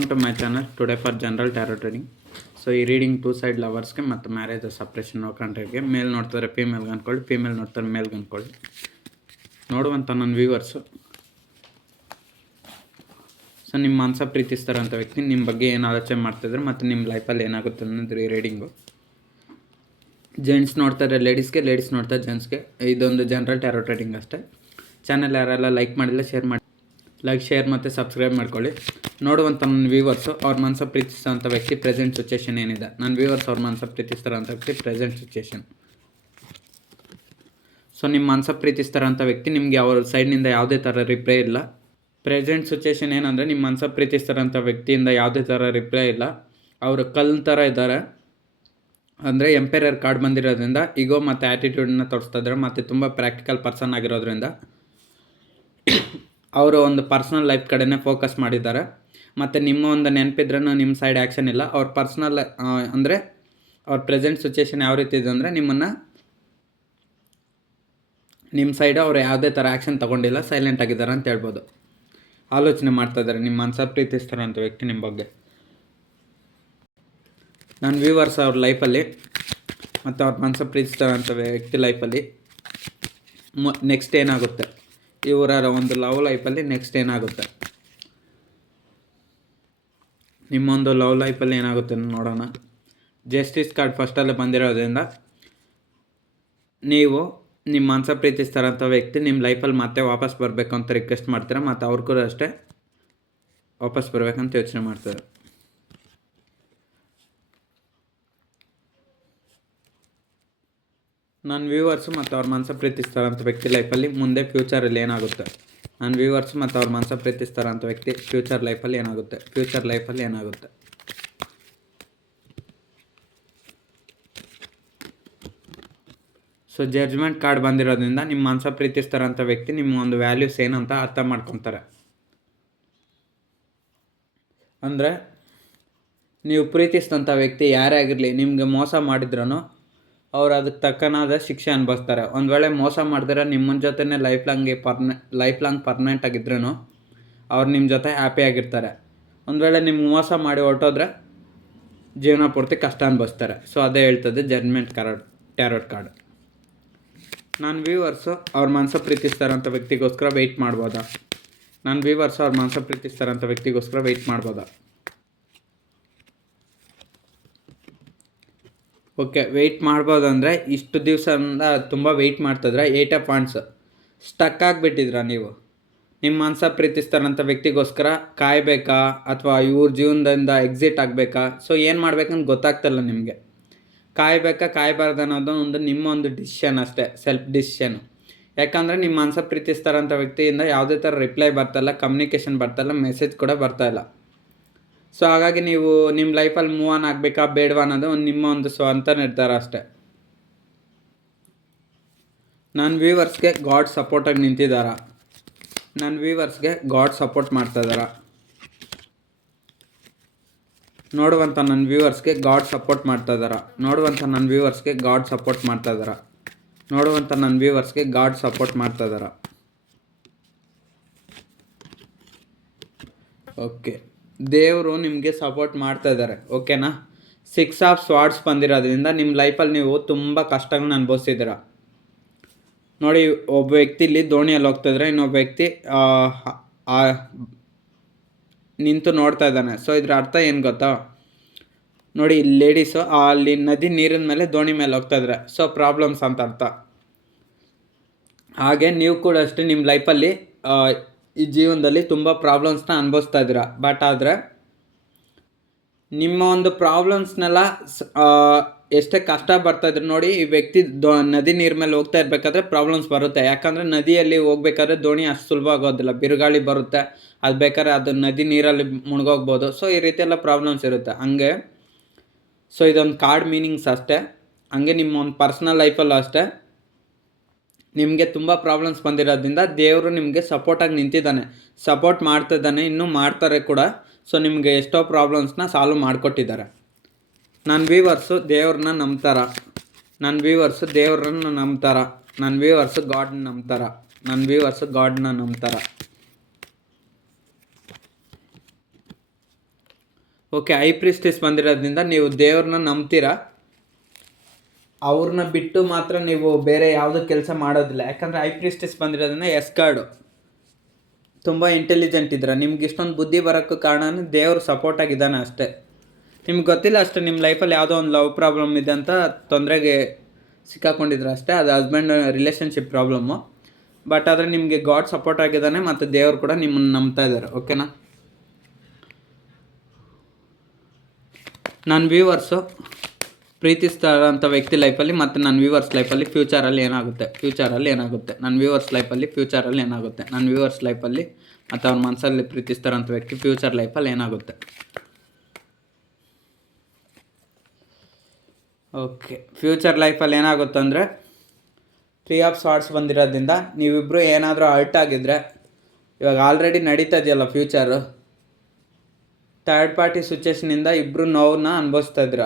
Welcome to my channel. Today for general tarot trading. So ಈ reading two side ಲವರ್ಸ್ಗೆ ಮತ್ತು marriage separation ನೋಡ್ಕೊಂಡ್ರಿಗೆ ಮೇಲ್ ನೋಡ್ತಾರೆ ಫೀಮೇಲ್ಗೆ ಅಂದ್ಕೊಳ್ಳಿ, ಫೀಮೇಲ್ ನೋಡ್ತಾರೆ ಮೇಲ್ಗೆ ಅಂದ್ಕೊಳ್ಳಿ. ನೋಡುವಂಥ ನನ್ನ ವ್ಯೂವರ್ಸು, ಸೊ ನಿಮ್ಮ ಮನಸ ಪ್ರೀತಿಸ್ತಾರಂಥ ವ್ಯಕ್ತಿ ನಿಮ್ಮ ಬಗ್ಗೆ ಏನು ಆಲೋಚನೆ ಮಾಡ್ತಿದ್ರು ಮತ್ತು ನಿಮ್ಮ ಲೈಫಲ್ಲಿ ಏನಾಗುತ್ತೆ ಅನ್ನೋದು ಈ ರೀಡಿಂಗು. ಜೆಂಟ್ಸ್ ನೋಡ್ತಾರೆ ಲೇಡೀಸ್ಗೆ, ಲೇಡೀಸ್ ನೋಡ್ತಾರೆ ಜೆಂಟ್ಸ್ಗೆ. ಇದೊಂದು ಜನರಲ್ ಟ್ಯಾರೋ ಟ್ರೇಡಿಂಗ್ ಅಷ್ಟೇ. ಚಾನಲ್ ಯಾರೆಲ್ಲ ಲೈಕ್ ಮಾಡಿಲ್ಲ ಶೇರ್ ಮಾಡಿ, ಲೈಕ್ ಶೇರ್ ಮತ್ತು ಸಬ್ಸ್ಕ್ರೈಬ್ ಮಾಡ್ಕೊಳ್ಳಿ. ನೋಡುವಂಥ ನನ್ನ ವ್ಯೂವರ್ಸು ಅವ್ರ ಮನಸ ಪ್ರೀತಿಸೋಂಥ ವ್ಯಕ್ತಿ ಪ್ರೆಸೆಂಟ್ ಸಿಚುವೇಷನ್ ಏನಿದೆ. ನನ್ನ ವ್ಯೂವರ್ಸ್ ಅವ್ರ ಮನಸ ಪ್ರೀತಿಸ್ತಾರಂಥ ವ್ಯಕ್ತಿ ಪ್ರೆಸೆಂಟ್ ಸಿಚುವೇಷನ್. ಸೊ ನಿಮ್ಮ ಮನಸ ಪ್ರೀತಿಸ್ತಾರಂಥ ವ್ಯಕ್ತಿ ನಿಮಗೆ ಅವ್ರ ಸೈಡ್ನಿಂದ ಯಾವುದೇ ಥರ ರಿಪ್ಲೈ ಇಲ್ಲ. ಪ್ರೆಸೆಂಟ್ ಸಿಚುವೇಷನ್ ಏನಂದರೆ ನಿಮ್ಮ ಮನಸ ಪ್ರೀತಿಸ್ತಾರಂಥ ವ್ಯಕ್ತಿಯಿಂದ ಯಾವುದೇ ಥರ ರಿಪ್ಲೈ ಇಲ್ಲ. ಅವರು ಕಲ್ಲು ಥರ ಇದ್ದಾರೆ. ಅಂದರೆ ಎಂಪೈರರ್ ಕಾರ್ಡ್ ಬಂದಿರೋದ್ರಿಂದ ಈಗೋ ಮತ್ತು ಆ್ಯಟಿಟ್ಯೂಡನ್ನ ತೋರಿಸ್ತಾ ಇದ್ದಾರೆ ಮತ್ತು ತುಂಬ ಪ್ರಾಕ್ಟಿಕಲ್ ಪರ್ಸನ್ ಆಗಿರೋದ್ರಿಂದ ಅವರು ಒಂದು ಪರ್ಸ್ನಲ್ ಲೈಫ್ ಕಡೆನೇ ಫೋಕಸ್ ಮಾಡಿದ್ದಾರೆ. ಮತ್ತು ನಿಮ್ಮ ಒಂದು ನೆನಪಿದ್ರೂ ನಿಮ್ಮ ಸೈಡ್ ಆ್ಯಕ್ಷನ್ ಇಲ್ಲ. ಅವ್ರ ಪರ್ಸ್ನಲ್ ಅಂದರೆ ಅವ್ರ ಪ್ರೆಸೆಂಟ್ ಸಿಚುವೇಷನ್ ಯಾವ ರೀತಿ ಇದೆ ಅಂದರೆ ನಿಮ್ಮ ಸೈಡ್ ಅವ್ರು ಯಾವುದೇ ಥರ ಆ್ಯಕ್ಷನ್ ತೊಗೊಂಡಿಲ್ಲ, ಸೈಲೆಂಟ್ ಆಗಿದ್ದಾರೆ ಅಂತ ಹೇಳ್ಬೋದು. ಆಲೋಚನೆ ಮಾಡ್ತಾಯಿದ್ದಾರೆ ನಿಮ್ಮ ಮನಸ ಪ್ರೀತಿಸ್ತಾರೆ ಅಂತ ವ್ಯಕ್ತಿ ನಿಮ್ಮ ಬಗ್ಗೆ. ನನ್ನ ವ್ಯೂವರ್ಸ್ ಅವ್ರ ಲೈಫಲ್ಲಿ ಮತ್ತು ಅವ್ರ ಮನಸ ಪ್ರೀತಿಸ್ತಾರಂಥ ವ್ಯಕ್ತಿ ಲೈಫಲ್ಲಿ ನೆಕ್ಸ್ಟ್ ಏನಾಗುತ್ತೆ, ಇವರ ಒಂದು ಲವ್ ಲೈಫಲ್ಲಿ ನೆಕ್ಸ್ಟ್ ಏನಾಗುತ್ತೆ, ನಿಮ್ಮೊಂದು ಲವ್ ಲೈಫಲ್ಲಿ ಏನಾಗುತ್ತೆ ನೋಡೋಣ. ಜಸ್ಟಿಸ್ ಕಾರ್ಡ್ ಫಸ್ಟಲ್ಲೇ ಬಂದಿರೋದ್ರಿಂದ ನೀವು ನಿಮ್ಮ ಮನಸ ಪ್ರೀತಿಸ್ತಾರಂಥ ವ್ಯಕ್ತಿ ನಿಮ್ಮ ಲೈಫಲ್ಲಿ ಮತ್ತೆ ವಾಪಸ್ ಬರಬೇಕು ಅಂತ ರಿಕ್ವೆಸ್ಟ್ ಮಾಡ್ತಾರೆ ಮತ್ತು ಅವ್ರಿಗೂ ಅಷ್ಟೇ ವಾಪಸ್ ಬರಬೇಕಂತ ಯೋಚನೆ ಮಾಡ್ತಾರೆ. ನನ್ನ ವ್ಯೂವರ್ಸು ಮತ್ತು ಅವ್ರ ಮನಸ ಪ್ರೀತಿಸ್ತಾರಂಥ ವ್ಯಕ್ತಿ ಲೈಫಲ್ಲಿ ಮುಂದೆ ಫ್ಯೂಚರಲ್ಲಿ ಏನಾಗುತ್ತೆ. ನನ್ನ ವ್ಯೂವರ್ಸ್ ಮತ್ತು ಅವ್ರ ಮನಸ ಪ್ರೀತಿಸ್ತಾರಂಥ ವ್ಯಕ್ತಿ ಫ್ಯೂಚರ್ ಲೈಫಲ್ಲಿ ಏನಾಗುತ್ತೆ. ಸೊ ಜಡ್ಜ್ಮೆಂಟ್ ಕಾರ್ಡ್ ಬಂದಿರೋದ್ರಿಂದ ನಿಮ್ಮ ಮನಸ ಪ್ರೀತಿಸ್ತಾರಂಥ ವ್ಯಕ್ತಿ ನಿಮ್ಮ ಒಂದು ವ್ಯಾಲ್ಯೂಸ್ ಏನಂತ ಅರ್ಥ ಮಾಡ್ಕೊತಾರೆ. ಅಂದರೆ ನೀವು ಪ್ರೀತಿಸಿದಂಥ ವ್ಯಕ್ತಿ ಯಾರೇ ಆಗಿರಲಿ ನಿಮಗೆ ಮೋಸ ಮಾಡಿದ್ರೂ ಅವ್ರು ಅದಕ್ಕೆ ತಕ್ಕನಾದ ಶಿಕ್ಷೆ ಅನುಭವಿಸ್ತಾರೆ. ಒಂದು ವೇಳೆ ಮೋಸ ಮಾಡಿದ್ರೆ ನಿಮ್ಮ ಜೊತೆನೇ ಲೈಫ್ ಲಾಂಗ್ ಪರ್ಮನೆಂಟ್ ಆಗಿದ್ರೂ ಅವ್ರು ನಿಮ್ಮ ಜೊತೆ ಹ್ಯಾಪಿಯಾಗಿರ್ತಾರೆ. ಒಂದು ವೇಳೆ ನಿಮ್ಗೆ ಮೋಸ ಮಾಡಿ ಹೊರಟೋದ್ರೆ ಜೀವನ ಪೂರ್ತಿ ಕಷ್ಟ ಅನುಭವಿಸ್ತಾರೆ. ಸೊ ಅದೇ ಹೇಳ್ತದೆ ಜಡ್ಜ್ಮೆಂಟ್ ಟ್ಯಾರೋಟ್ ಕಾರ್ಡ್. ನನ್ನ ವ್ಯೂವರ್ಸು ಅವ್ರ ಮನಸ ಪ್ರೀತಿಸ್ತಾರಂಥ ವ್ಯಕ್ತಿಗೋಸ್ಕರ ವೆಯ್ಟ್ ಮಾಡ್ಬೋದಾ? ಓಕೆ, ವೆಯ್ಟ್ ಮಾಡ್ಬೋದು. ಅಂದರೆ ಇಷ್ಟು ದಿವಸದಿಂದ ತುಂಬ ವೆಯ್ಟ್ ಮಾಡ್ತಿದ್ರೆ 8 ಆಫ್ ವಾಂಡ್ಸ್ ಸ್ಟಕ್ ಆಗಿಬಿಟ್ಟಿದ್ರ ನೀವು. ನಿಮ್ಮ ಮನಸ ಪ್ರೀತಿಸ್ತಾರಂಥ ವ್ಯಕ್ತಿಗೋಸ್ಕರ ಕಾಯಬೇಕಾ ಅಥವಾ ಇವ್ರ ಜೀವನದಿಂದ ಎಕ್ಸಿಟ್ ಆಗಬೇಕಾ? ಸೊ ಏನು ಮಾಡ್ಬೇಕಂತ ಗೊತ್ತಾಗ್ತಿಲ್ಲ ನಿಮಗೆ. ಕಾಯಬಾರ್ದು ಅನ್ನೋದು ನಿಮ್ಮ ಒಂದು ಡಿಸಿಷನ್ ಅಷ್ಟೇ, ಸೆಲ್ಫ್ ಡಿಸಿಷನು. ಯಾಕಂದರೆ ನಿಮ್ಮ ಮನಸ ಪ್ರೀತಿಸ್ತಾರಂಥ ವ್ಯಕ್ತಿಯಿಂದ ಯಾವುದೇ ಥರ ರಿಪ್ಲೈ ಬರ್ತಾಯಿಲ್ಲ, ಕಮ್ಯುನಿಕೇಷನ್ ಬರ್ತಾಯಿಲ್ಲ, ಮೆಸೇಜ್ ಕೂಡ ಬರ್ತಾಯಿಲ್ಲ. ಸೊ ಹಾಗಾಗಿ ನೀವು ನಿಮ್ಮ ಲೈಫಲ್ಲಿ ಮೂವ್ ಆನ್ ಆಗಬೇಕಾ ಬೇಡವಾ ಅನ್ನೋದು ನಿಮ್ಮ ಒಂದು ಸ್ವಂತ ನಿರ್ಧಾರ ಅಷ್ಟೇ. ನನ್ನ ವ್ಯೂವರ್ಸ್ಗೆ ಗಾಡ್ ಸಪೋರ್ಟಾಗಿ ನಿಂತಿದ್ದಾರಾ? ನನ್ನ ವ್ಯೂವರ್ಸ್ಗೆ ಗಾಡ್ ಸಪೋರ್ಟ್ ಮಾಡ್ತಾ ಇದ್ದಾರಾ? ನೋಡುವಂಥ ನನ್ನ ವ್ಯೂವರ್ಸ್ಗೆ ಗಾಡ್ ಸಪೋರ್ಟ್ ಮಾಡ್ತಾ ಇದ್ದಾರಾ? ಓಕೆ, ದೇವರು ನಿಮಗೆ ಸಪೋರ್ಟ್ ಮಾಡ್ತಾ ಇದ್ದಾರೆ. ಓಕೆನಾ? 6 ಆಫ್ ಸ್ವಾರ್ಡ್ಸ್ ಬಂದಿರೋದ್ರಿಂದ ನಿಮ್ಮ ಲೈಫಲ್ಲಿ ನೀವು ತುಂಬ ಕಷ್ಟಗಳನ್ನ ಅನುಭವಿಸಿದ್ದೀರ. ನೋಡಿ, ಒಬ್ಬ ವ್ಯಕ್ತಿ ಇಲ್ಲಿ ದೋಣಿಯಲ್ಲಿ ಹೋಗ್ತಾಯಿದ್ರೆ ಇನ್ನೊಬ್ಬ ವ್ಯಕ್ತಿ ನಿಂತು ನೋಡ್ತಾ ಇದ್ದಾನೆ. ಸೊ ಇದ್ರ ಅರ್ಥ ಏನು ಗೊತ್ತಾ? ನೋಡಿ, ಲೇಡೀಸು ಅಲ್ಲಿ ನದಿ ನೀರಿನ ಮೇಲೆ ದೋಣಿ ಮೇಲೆ ಹೋಗ್ತಾಯಿದ್ರೆ ಸೊ ಪ್ರಾಬ್ಲಮ್ಸ್ ಅಂತ ಅರ್ಥ. ಹಾಗೆ ನೀವು ಕೂಡ ಅಷ್ಟೇ ನಿಮ್ಮ ಲೈಫಲ್ಲಿ ಈ ಜೀವನದಲ್ಲಿ ತುಂಬ ಪ್ರಾಬ್ಲಮ್ಸ್ನ ಅನುಭವಿಸ್ತಾ ಇದ್ದೀರ. ಬಟ್ ಆದರೆ ನಿಮ್ಮ ಒಂದು ಪ್ರಾಬ್ಲಮ್ಸ್ನೆಲ್ಲ ಎಷ್ಟೇ ಕಷ್ಟ ಬರ್ತಾಯಿದ್ರು ನೋಡಿ, ಈ ವ್ಯಕ್ತಿ ನದಿ ನೀರ ಮೇಲೆ ಹೋಗ್ತಾ ಇರಬೇಕಾದ್ರೆ ಪ್ರಾಬ್ಲಮ್ಸ್ ಬರುತ್ತೆ. ಯಾಕಂದರೆ ನದಿಯಲ್ಲಿ ಹೋಗ್ಬೇಕಾದ್ರೆ ದೋಣಿ ಅಷ್ಟು ಸುಲಭ ಆಗೋದಿಲ್ಲ, ಬಿರುಗಾಳಿ ಬರುತ್ತೆ, ಅದು ಬೇಕಾದ್ರೆ ಅದು ನದಿ ನೀರಲ್ಲಿ ಮುಳುಗೋಗ್ಬೋದು. ಸೊ ಈ ರೀತಿ ಎಲ್ಲ ಪ್ರಾಬ್ಲಮ್ಸ್ ಇರುತ್ತೆ. ಹಂಗೆ ಸೊ ಇದೊಂದು ಕಾರ್ಡ್ ಮೀನಿಂಗ್ಸ್ ಅಷ್ಟೇ. ಹಂಗೆ ನಿಮ್ಮ ಒಂದು ಪರ್ಸ್ನಲ್ ಲೈಫಲ್ಲೂ ಅಷ್ಟೇ ನಿಮಗೆ ತುಂಬ ಪ್ರಾಬ್ಲಮ್ಸ್ ಬಂದಿರೋದ್ರಿಂದ ದೇವರು ನಿಮಗೆ ಸಪೋರ್ಟಾಗಿ ನಿಂತಿದ್ದಾನೆ, ಸಪೋರ್ಟ್ ಮಾಡ್ತಿದ್ದಾನೆ, ಇನ್ನೂ ಮಾಡ್ತಾರೆ ಕೂಡ. ಸೊ ನಿಮಗೆ ಎಷ್ಟೋ ಪ್ರಾಬ್ಲಮ್ಸ್ನ ಸಾಲ್ವ್ ಮಾಡಿಕೊಟ್ಟಿದ್ದಾರೆ. ನನ್ನ ವ್ಯೂವರ್ಸು ದೇವ್ರನ್ನ ನಂಬ್ತಾರ? ನನ್ನ ವ್ಯೂವರ್ಸು ಗಾಡ್ನ ನಂಬ್ತಾರ? ಓಕೆ, ಐ ಪ್ರಿಸ್ಟೆಸ್ ಬಂದಿರೋದ್ರಿಂದ ನೀವು ದೇವ್ರನ್ನ ನಂಬ್ತೀರಾ, ಅವ್ರನ್ನ ಬಿಟ್ಟು ಮಾತ್ರ ನೀವು ಬೇರೆ ಯಾವುದೋ ಕೆಲಸ ಮಾಡೋದಿಲ್ಲ. ಯಾಕಂದರೆ ಐ ಪ್ರಿಸ್ಟೆಸ್ ಬಂದಿರೋದನ್ನ ಎಸ್ ಕಾರ್ಡು, ತುಂಬ ಇಂಟೆಲಿಜೆಂಟ್ ಇದ್ದೀರ. ನಿಮ್ಗೆ ಇಷ್ಟೊಂದು ಬುದ್ಧಿ ಬರೋಕ್ಕೂ ಕಾರಣ ದೇವರು ಸಪೋರ್ಟ್ ಆಗಿದ್ದಾನೆ ಅಷ್ಟೇ. ನಿಮ್ಗೆ ಗೊತ್ತಿಲ್ಲ ಅಷ್ಟೇ, ನಿಮ್ಮ ಲೈಫಲ್ಲಿ ಯಾವುದೋ ಒಂದು ಲವ್ ಪ್ರಾಬ್ಲಮ್ ಇದೆ ಅಂತ ತೊಂದರೆಗೆ ಸಿಕ್ಕಾಕೊಂಡಿದ್ರೆ ಅಷ್ಟೇ. ಅದು ಹಸ್ಬೆಂಡ್ ರಿಲೇಷನ್ಶಿಪ್ ಪ್ರಾಬ್ಲಮ್ಮು. ಬಟ್ ಆದರೆ ನಿಮಗೆ ಗಾಡ್ ಸಪೋರ್ಟ್ ಆಗಿದ್ದಾನೆ ಮತ್ತು ದೇವರು ಕೂಡ ನಿಮ್ಮನ್ನು ನಂಬ್ತಾ ಇದ್ದಾರೆ. ಓಕೆನಾ? ನನ್ನ ವ್ಯೂವರ್ಸು ಪ್ರೀತಿಸ್ತಾರಂಥ ವ್ಯಕ್ತಿ ಲೈಫಲ್ಲಿ ಮತ್ತು ನನ್ನ ವ್ಯೂವರ್ಸ್ ಲೈಫಲ್ಲಿ ಫ್ಯೂಚರಲ್ಲಿ ಏನಾಗುತ್ತೆ, ನನ್ನ ವ್ಯೂವರ್ಸ್ ಲೈಫಲ್ಲಿ ಫ್ಯೂಚರಲ್ಲಿ ಏನಾಗುತ್ತೆ, ನನ್ನ ವ್ಯೂವರ್ಸ್ ಲೈಫಲ್ಲಿ ಮತ್ತು ಅವ್ರ ಮನಸ್ಸಲ್ಲಿ ಪ್ರೀತಿಸ್ತಾರಂಥ ವ್ಯಕ್ತಿ ಫ್ಯೂಚರ್ ಲೈಫಲ್ಲಿ ಏನಾಗುತ್ತೆ. ಓಕೆ, ಫ್ಯೂಚರ್ ಲೈಫಲ್ಲಿ ಏನಾಗುತ್ತೆ ಅಂದರೆ 3 ಆಫ್ ಸ್ವಾರ್ಡ್ಸ್ ಬಂದಿರೋದ್ರಿಂದ ನೀವಿಬ್ಬರು ಏನಾದರೂ ಹರ್ಟ್ ಆಗಿದ್ದರೆ, ಇವಾಗ ಆಲ್ರೆಡಿ ನಡೀತಾ ಇದೆಯಲ್ಲ ಫ್ಯೂಚರು, ಥರ್ಡ್ ಪಾರ್ಟಿ ಸಿಚುವೇಷನಿಂದ ಇಬ್ಬರು ನೋವನ್ನ ಅನುಭವಿಸ್ತಾ ಇದ್ದೀರ.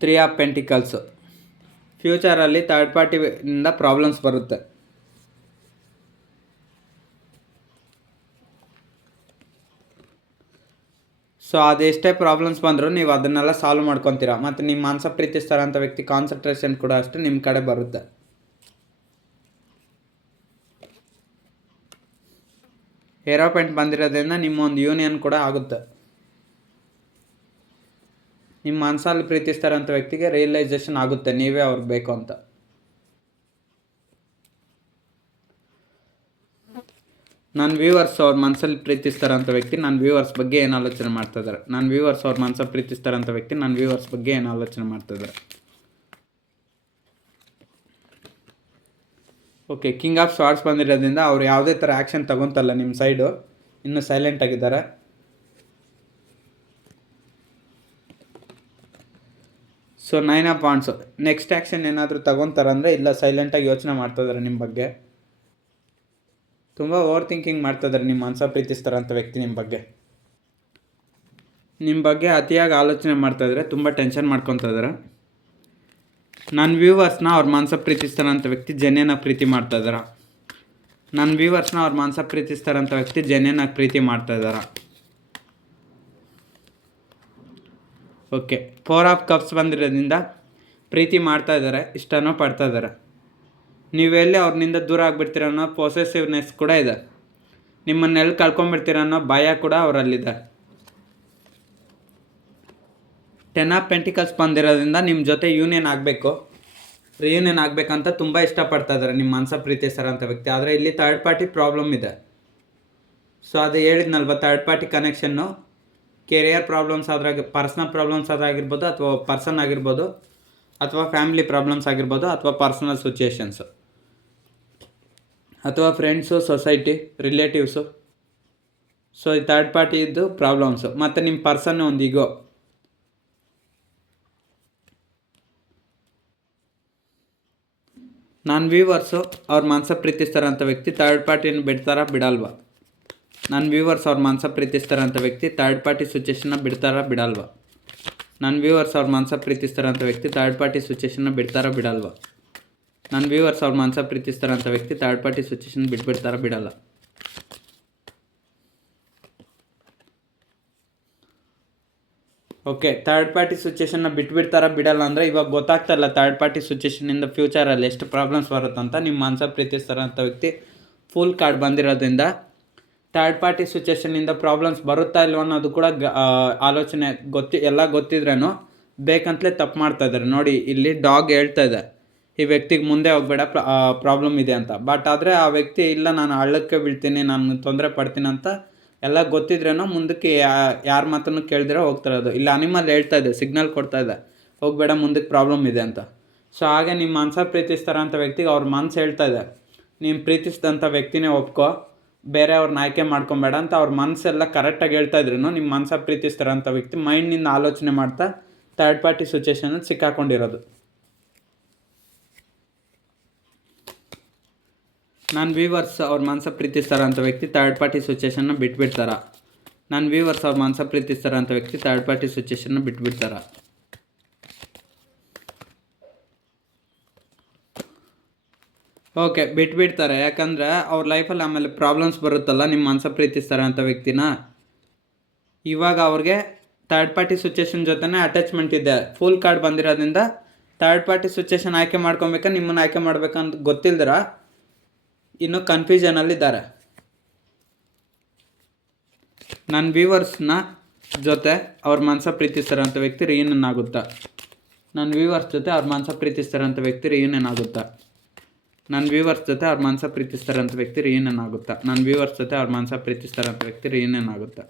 ತ್ರೀ ಆಫ್ ಪೆಂಟಿಕಲ್ಸು, ಫ್ಯೂಚರಲ್ಲಿ ಥರ್ಡ್ ಪಾರ್ಟಿಯಿಂದ ಪ್ರಾಬ್ಲಮ್ಸ್ ಬರುತ್ತೆ. ಸೊ ಅದೆಷ್ಟೇ ಪ್ರಾಬ್ಲಮ್ಸ್ ಬಂದರೂ ನೀವು ಅದನ್ನೆಲ್ಲ ಸಾಲ್ವ್ ಮಾಡ್ಕೊತೀರ. ಮತ್ತು ನಿಮ್ಮ ಮನಸ ಪ್ರೀತಿಸ್ತಾರಂಥ ವ್ಯಕ್ತಿ ಕಾನ್ಸಂಟ್ರೇಷನ್ ಕೂಡ ಅಷ್ಟೇ ನಿಮ್ಮ ಕಡೆ ಬರುತ್ತೆ. ಏರೋಪೆಂಟ್ ಬಂದಿರೋದ್ರಿಂದ ನಿಮ್ಮ ಒಂದು ಯೂನಿಯನ್ ಕೂಡ ಆಗುತ್ತೆ. ನಿಮ್ಮ ಮನಸ್ಸಲ್ಲಿ ಪ್ರೀತಿಸ್ತಾರಂಥ ವ್ಯಕ್ತಿಗೆ ರಿಯಲೈಸೇಷನ್ ಆಗುತ್ತೆ ನೀವೇ ಅವ್ರಿಗೆ ಬೇಕು ಅಂತ. ನನ್ನ ವ್ಯೂವರ್ಸ್ ಅವ್ರ ಮನಸ್ಸಲ್ಲಿ ಪ್ರೀತಿಸ್ತಾರಂಥ ವ್ಯಕ್ತಿ ನನ್ನ ವ್ಯೂವರ್ಸ್ ಬಗ್ಗೆ ಏನು ಆಲೋಚನೆ ಮಾಡ್ತಾಯಿದ್ದಾರೆ, ನನ್ನ ವ್ಯೂವರ್ಸ್ ಅವ್ರ ಮನಸ್ಸಲ್ಲಿ ಪ್ರೀತಿಸ್ತಾರಂಥ ವ್ಯಕ್ತಿ ನನ್ನ ವ್ಯೂವರ್ಸ್ ಬಗ್ಗೆ ಏನು ಆಲೋಚನೆ ಮಾಡ್ತಾಯಿದ್ದಾರೆ. ಓಕೆ, ಕಿಂಗ್ ಆಫ್ ಸ್ವಾರ್ಡ್ಸ್ ಬಂದಿರೋದ್ರಿಂದ ಅವ್ರು ಯಾವುದೇ ಥರ ಆ್ಯಕ್ಷನ್ ತಗೊತಲ್ಲ ನಿಮ್ಮ ಸೈಡು, ಇನ್ನೂ ಸೈಲೆಂಟ್ ಆಗಿದ್ದಾರೆ. ಸೊ 9 ಆಫ್ ವಾಂಡ್ಸು, ನೆಕ್ಸ್ಟ್ ಆ್ಯಕ್ಷನ್ ಏನಾದರೂ ತಗೊತಾರಂದರೆ ಇಲ್ಲ, ಸೈಲೆಂಟಾಗಿ ಯೋಚನೆ ಮಾಡ್ತಾಯಿದ್ದಾರೆ ನಿಮ್ಮ ಬಗ್ಗೆ. ತುಂಬ ಓವರ್ ಥಿಂಕಿಂಗ್ ಮಾಡ್ತಾಯಿದ್ದಾರೆ ನಿಮ್ಮ ಮನಸ ಪ್ರೀತಿಸ್ತಾರಂಥ ವ್ಯಕ್ತಿ ನಿಮ್ಮ ಬಗ್ಗೆ ಅತಿಯಾಗಿ ಆಲೋಚನೆ ಮಾಡ್ತಾಯಿದ್ರೆ, ತುಂಬ ಟೆನ್ಷನ್ ಮಾಡ್ಕೊತಾ ಇದ್ದಾರೆ. ನನ್ನ ವ್ಯೂವರ್ಸ್ನ ಅವ್ರ ಮನಸ ಪ್ರೀತಿಸ್ತಾರಂಥ ವ್ಯಕ್ತಿ ಜೆನ್ಯನಾಗಿ ಪ್ರೀತಿ ಮಾಡ್ತಾಯಿದ್ದಾರೆ. ನನ್ನ ವ್ಯೂವರ್ಸ್ನ ಅವ್ರ ಮನಸ ಪ್ರೀತಿಸ್ತಾರಂಥ ವ್ಯಕ್ತಿ ಜೆನ್ಯನಾಗಿ ಪ್ರೀತಿ ಮಾಡ್ತಾಯಿದ್ದಾರೆ. ಓಕೆ, 4 ಆಫ್ ಕಪ್ಸ್ ಬಂದಿರೋದ್ರಿಂದ ಪ್ರೀತಿ ಮಾಡ್ತಾಯಿದ್ದಾರೆ, ಇಷ್ಟನೂ ಪಡ್ತಾಯಿದ್ದಾರೆ. ನೀವೆಲ್ಲಿ ಅವ್ರನಿಂದ ದೂರ ಆಗಿಬಿಡ್ತೀರ ಅನ್ನೋ ಪೊಸೆಸಿವ್ನೆಸ್ ಕೂಡ ಇದೆ. ನಿಮ್ಮನ್ನೆಲ್ಲಿ ಕಳ್ಕೊಂಬಿಡ್ತೀರ ಅನ್ನೋ ಭಯ ಕೂಡ ಅವರಲ್ಲಿದೆ. 10 ಆಫ್ ಪೆಂಟಿಕಲ್ಸ್ ಬಂದಿರೋದ್ರಿಂದ ನಿಮ್ಮ ಜೊತೆ ರಿಯೂನಿಯನ್ ಆಗಬೇಕಂತ ತುಂಬ ಇಷ್ಟಪಡ್ತಾ ಇದ್ದಾರೆ ನಿಮ್ಮ ಮನಸ ಪ್ರೀತಿಸ್ತಾರಂಥ ವ್ಯಕ್ತಿ. ಆದರೆ ಇಲ್ಲಿ ಥರ್ಡ್ ಪಾರ್ಟಿ ಪ್ರಾಬ್ಲಮ್ ಇದೆ. ಸೊ ಅದು ಹೇಳಿದ್ನಲ್ವ, ಥರ್ಡ್ ಪಾರ್ಟಿ ಕನೆಕ್ಷನ್ನು ಕೆರಿಯರ್ ಪ್ರಾಬ್ಲಮ್ಸ್ ಆದ್ರೆ, ಪರ್ಸ್ನಲ್ ಪ್ರಾಬ್ಲಮ್ಸ್ ಆಗಿರ್ಬೋದು, ಅಥವಾ ಪರ್ಸನ್ ಆಗಿರ್ಬೋದು, ಅಥವಾ ಫ್ಯಾಮಿಲಿ ಪ್ರಾಬ್ಲಮ್ಸ್ ಆಗಿರ್ಬೋದು, ಅಥವಾ ಪರ್ಸನಲ್ ಸಿಚುಯೇಷನ್ಸು, ಅಥವಾ ಫ್ರೆಂಡ್ಸು, ಸೊಸೈಟಿ, ರಿಲೇಟಿವ್ಸು. ಸೊ ಈ ಥರ್ಡ್ ಪಾರ್ಟಿದು ಪ್ರಾಬ್ಲಮ್ಸು ಮತ್ತು ನಿಮ್ಮ ಪರ್ಸನ್ ಒಂದು ಈಗೋ. ನನ್ನ ವ್ಯೂವರ್ಸು ಅವ್ರ ಮನಸ ಪ್ರೀತಿಸ್ತಾರಂಥ ವ್ಯಕ್ತಿ ಥರ್ಡ್ ಪಾರ್ಟಿನ ಬಿಡ್ತಾರಾ ಬಿಡಲ್ವಾ? ನನ್ನ ವ್ಯೂವರ್ಸ್ ಅವ್ರ ಮನಸ ಪ್ರೀತಿಸ್ತಾರಂಥ ವ್ಯಕ್ತಿ ಥರ್ಡ್ ಪಾರ್ಟಿ ಸಿಚುಯೇಷನ್ನ ಬಿಡ್ತಾರಾ ಬಿಡಲ್ವಾ? ನನ್ನ ವ್ಯೂವರ್ಸ್ ಅವ್ರ ಮನಸ ಪ್ರೀತಿಸ್ತಾರಂಥ ವ್ಯಕ್ತಿ ಥರ್ಡ್ ಪಾರ್ಟಿ ಸಿಚುಯೇಷನ್ನ ಬಿಡ್ತಾರಾ ಬಿಡಲ್ವಾ? ನನ್ನ ವ್ಯೂವರ್ಸ್ ಅವ್ರ ಮನಸ ಪ್ರೀತಿಸ್ತಾರಂಥ ವ್ಯಕ್ತಿ ಥರ್ಡ್ ಪಾರ್ಟಿ ಸಿಚುಯೇಷನ್ ಬಿಡ್ತಾರಾ ಬಿಡಲ್ಲ? ಓಕೆ, ಥರ್ಡ್ ಪಾರ್ಟಿ ಸಿಚುಯೇಷನ್ನ ಬಿಟ್ಬಿಡ್ತಾರಾ ಬಿಡಲ್ಲ ಅಂದರೆ ಇವಾಗ ಗೊತ್ತಾಗ್ತಾಯಿಲ್ಲ ಥರ್ಡ್ ಪಾರ್ಟಿ ಸಿಚುಯೇಷನಿಂದ ಫ್ಯೂಚರಲ್ಲಿ ಎಷ್ಟು ಪ್ರಾಬ್ಲಮ್ಸ್ ಬರುತ್ತಂತ. ನಿಮ್ಮ ಮನಸ ಪ್ರೀತಿಸ್ತಾರಂಥ ವ್ಯಕ್ತಿ ಫುಲ್ ಕಾರ್ಡ್ ಬಂದಿರೋದ್ರಿಂದ ಥರ್ಡ್ ಪಾರ್ಟಿ ಸಿಚುಯೇಷನಿಂದ ಪ್ರಾಬ್ಲಮ್ಸ್ ಬರುತ್ತಾ ಇಲ್ವ ಅನ್ನೋದು ಕೂಡ ಆಲೋಚನೆ ಎಲ್ಲ ಗೊತ್ತಿದ್ರೇನು ಬೇಕಂತಲೇ ತಪ್ಪು ಮಾಡ್ತಾಯಿದ್ದಾರೆ. ನೋಡಿ, ಇಲ್ಲಿ ಡಾಗ್ ಹೇಳ್ತಾ ಇದೆ ಈ ವ್ಯಕ್ತಿಗೆ ಮುಂದೆ ಹೋಗಬೇಡ, ಪ್ರಾಬ್ಲಮ್ ಇದೆ ಅಂತ. ಬಟ್ ಆದರೆ ಆ ವ್ಯಕ್ತಿ ಇಲ್ಲ, ನಾನು ಹಳ್ಳಕ್ಕೆ ಬೀಳ್ತೀನಿ, ನಾನು ತೊಂದರೆ ಪಡ್ತೀನಿ ಅಂತ ಎಲ್ಲ ಗೊತ್ತಿದ್ರೇನೋ ಮುಂದಕ್ಕೆ ಯಾರ ಮಾತನ್ನು ಕೇಳಿದ್ರೆ ಹೋಗ್ತಿರೋದು. ಇಲ್ಲಿ ಅನಿಮಲ್ ಹೇಳ್ತಾ ಇದೆ, ಸಿಗ್ನಲ್ ಕೊಡ್ತಾ ಇದೆ, ಹೋಗಬೇಡ, ಮುಂದಕ್ಕೆ ಪ್ರಾಬ್ಲಮ್ ಇದೆ ಅಂತ. ಸೊ ಹಾಗೆ ನಿಮ್ಮ ಮನಸ ಪ್ರೀತಿಸ್ತಾರಂಥ ವ್ಯಕ್ತಿಗೆ ಅವ್ರ ಮನಸ್ಸು ಹೇಳ್ತಾ ಇದೆ, ನೀನು ಪ್ರೀತಿಸಿದಂಥ ವ್ಯಕ್ತಿನೇ ಒಪ್ಕೋ, ಬೇರೆ ಅವ್ರನ್ನ ಆಯ್ಕೆ ಮಾಡ್ಕೊಬೇಡ ಅಂತ. ಅವ್ರ ಮನಸ್ಸೆಲ್ಲ ಕರೆಕ್ಟಾಗಿ ಹೇಳ್ತಾ ಇದ್ರೂ ನಿಮ್ಮ ಮನಸ ಪ್ರೀತಿಸ್ತಾರಂಥ ವ್ಯಕ್ತಿ ಮೈಂಡ್ನಿಂದ ಆಲೋಚನೆ ಮಾಡ್ತಾ ಥರ್ಡ್ ಪಾರ್ಟಿ ಸಿಚುಯೇಷನಲ್ಲಿ ಸಿಕ್ಕಾಕೊಂಡಿರೋದು. ನನ್ನ ವ್ಯೂವರ್ಸ್ ಅವ್ರ ಮನಸ ಪ್ರೀತಿಸ್ತಾರಂಥ ವ್ಯಕ್ತಿ ಥರ್ಡ್ ಪಾರ್ಟಿ ಸಿಚುಯೇಷನ್ನ ಬಿಟ್ಬಿಡ್ತಾರ? ನನ್ನ ವ್ಯೂವರ್ಸ್ ಅವ್ರ ಮನಸ ಪ್ರೀತಿಸ್ತಾರಂಥ ವ್ಯಕ್ತಿ ಥರ್ಡ್ ಪಾರ್ಟಿ ಸಿಚುಯೇಷನ್ನ ಬಿಟ್ಬಿಡ್ತಾರ? ಓಕೆ, ಬಿಟ್ಬಿಡ್ತಾರೆ. ಯಾಕಂದರೆ ಅವ್ರ ಲೈಫಲ್ಲಿ ಆಮೇಲೆ ಪ್ರಾಬ್ಲಮ್ಸ್ ಬರುತ್ತಲ್ಲ ನಿಮ್ಮ ಮನಸ ಪ್ರೀತಿಸ್ತಾರೆ ಅಂತ ವ್ಯಕ್ತಿನ. ಇವಾಗ ಅವ್ರಿಗೆ ಥರ್ಡ್ ಪಾರ್ಟಿ ಸಿಚುಯೇಷನ್ ಜೊತೆನೇ ಅಟ್ಯಾಚ್ಮೆಂಟ್ ಇದೆ. ಫುಲ್ ಕಾರ್ಡ್ ಬಂದಿರೋದ್ರಿಂದ ಥರ್ಡ್ ಪಾರ್ಟಿ ಸಿಚುಯೇಷನ್ ಆಯ್ಕೆ ಮಾಡ್ಕೊಬೇಕಾ ನಿಮ್ಮನ್ನು ಆಯ್ಕೆ ಮಾಡ್ಬೇಕಂತ ಗೊತ್ತಿಲ್ದಿರ ಇನ್ನೂ ಕನ್ಫ್ಯೂಷನಲ್ಲಿದ್ದಾರೆ. ನನ್ನ ವ್ಯೂವರ್ಸ್ನ ಜೊತೆ ಅವ್ರ ಮನಸ ಪ್ರೀತಿಸ್ತಾರಂಥ ವ್ಯಕ್ತಿ ರಿಯೂನಿಯನ್ ಆಗುತ್ತಾ? ನನ್ನ ವ್ಯೂವರ್ಸ್ ಜೊತೆ ಅವ್ರ ಮನಸ ಪ್ರೀತಿಸ್ತಾರಂಥ ವ್ಯಕ್ತಿ ರಿಯೂನಿಯನ್ ಆಗುತ್ತಾ? ನನ್ನ ವ್ಯೂವರ್ಸ್ ಜೊತೆ ಅವ್ರ ಮನಸ ಪ್ರೀತಿಸ್ತಾರಂಥ ವ್ಯಕ್ತಿ ರಿಯೂನಿಯನ್ ಆಗುತ್ತಾ? ನನ್ನ ವ್ಯೂವರ್ಸ್ ಜೊತೆ ಅವ್ರ ಮನಸ ಪ್ರೀತಿಸ್ತಾರಂಥ ವ್ಯಕ್ತಿ ರಿಯೂನಿಯನ್ ಆಗುತ್ತಾ?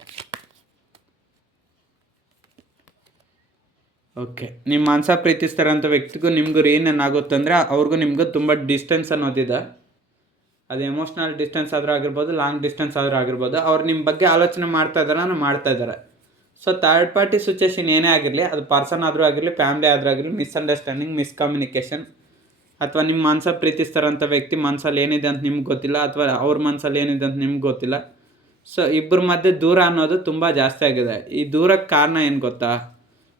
ಓಕೆ, ನಿಮ್ಮ ಮನಸ ಪ್ರೀತಿಸ್ತಾರಂಥ ವ್ಯಕ್ತಿಗೂ ನಿಮಗೂ ರಿಯೂನಿಯನ್ ಆಗುತ್ತಂದರೆ ಅವ್ರಿಗೂ ನಿಮಗೂ ತುಂಬ ಡಿಸ್ಟೆನ್ಸ್ ಅನ್ನೋದಿದೆ. ಅದು ಎಮೋಷ್ನಲ್ ಡಿಸ್ಟೆನ್ಸ್ ಆದರೂ ಆಗಿರ್ಬೋದು, ಲಾಂಗ್ ಡಿಸ್ಟೆನ್ಸ್ ಆದರೂ ಆಗಿರ್ಬೋದು. ಅವ್ರು ನಿಮ್ಮ ಬಗ್ಗೆ ಆಲೋಚನೆ ಮಾಡ್ತಾ ಇದ್ದಾರೆ. ಸೊ ಥರ್ಡ್ ಪಾರ್ಟಿ ಸಿಚುಯೇಷನ್ ಏನೇ ಆಗಿರಲಿ, ಅದು ಪರ್ಸನ್ ಆದರೂ ಆಗಿರಲಿ, ಫ್ಯಾಮಿಲಿ ಆದರೂ ಆಗಿರಲಿ, ಮಿಸ್ಅಂಡರ್ಸ್ಟ್ಯಾಂಡಿಂಗ್, ಮಿಸ್ಕಮ್ಯುನಿಕೇಷನ್, ಅಥವಾ ನಿಮ್ಮ ಮನಸ ಪ್ರೀತಿಸ್ತಾರಂಥ ವ್ಯಕ್ತಿ ಮನಸ್ಸಲ್ಲಿ ಏನಿದೆ ಅಂತ ನಿಮ್ಗೆ ಗೊತ್ತಿಲ್ಲ, ಅಥವಾ ಅವ್ರ ಮನಸ್ಸಲ್ಲಿ ಏನಿದೆ ಅಂತ ನಿಮ್ಗೆ ಗೊತ್ತಿಲ್ಲ. ಸೊ ಇಬ್ಬರ ಮಧ್ಯೆ ದೂರ ಅನ್ನೋದು ತುಂಬ ಜಾಸ್ತಿ ಆಗಿದೆ. ಈ ದೂರಕ್ಕೆ ಕಾರಣ ಏನು ಗೊತ್ತಾ?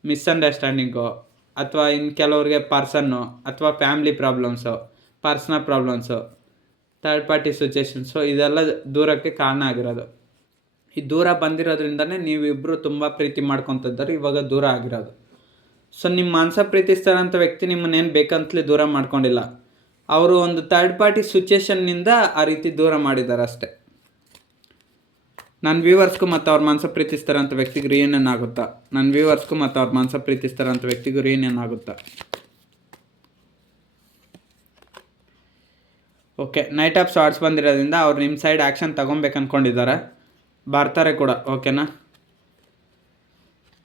ಮಿಸ್ಅಂಡರ್ಸ್ಟ್ಯಾಂಡಿಂಗು, ಅಥವಾ ಇನ್ನು ಕೆಲವ್ರಿಗೆ ಪರ್ಸನ್ನು, ಅಥವಾ family problems, personal problems, third party situations, ಇದೆಲ್ಲ ದೂರಕ್ಕೆ ಕಾರಣ ಆಗಿರೋದು. ಈ ದೂರ ಬಂದಿರೋದ್ರಿಂದನೇ ನೀವಿಬ್ಬರು ತುಂಬ ಪ್ರೀತಿ ಮಾಡ್ಕೊತಿದ್ದಾರೆ, ಇವಾಗ ದೂರ ಆಗಿರೋದು. ಸೊ ನಿಮ್ಮ ಮನಸ ಪ್ರೀತಿಸ್ತಾರಂಥ ವ್ಯಕ್ತಿ ನಿಮ್ಮನ್ನೇನು ಬೇಕಂತಲೇ ದೂರ ಮಾಡ್ಕೊಂಡಿಲ್ಲ. ಅವರು ಒಂದು ಥರ್ಡ್ ಪಾರ್ಟಿ ಸಿಚುಯೇಷನ್ನಿಂದ ಆ ರೀತಿ ದೂರ ಮಾಡಿದ್ದಾರೆ ಅಷ್ಟೇ. ನನ್ನ ವ್ಯೂವರ್ಸ್ಗೂ ಮತ್ತು ಅವ್ರ ಮನಸ ಪ್ರೀತಿಸ್ತಾರಂಥ ವ್ಯಕ್ತಿಗೆ ರಿಯೂನಿಯನ್ ಆಗುತ್ತಾ? ನನ್ನ ವ್ಯೂವರ್ಸ್ಗೂ ಮತ್ತು ಅವ್ರ ಮನಸ ಪ್ರೀತಿಸ್ತಾರಂಥ ವ್ಯಕ್ತಿಗೂ ರಿಯೂನಿಯನ್ ಆಗುತ್ತಾ? ಓಕೆ, ನೈಟ್ ಆಫ್ ಶಾರ್ಟ್ಸ್ ಬಂದಿರೋದ್ರಿಂದ ಅವ್ರು ನಿಮ್ಮ ಸೈಡ್ ಆ್ಯಕ್ಷನ್ ತೊಗೊಬೇಕು ಅಂದ್ಕೊಂಡಿದ್ದಾರೆ, ಬರ್ತಾರೆ ಕೂಡ. ಓಕೆನಾ?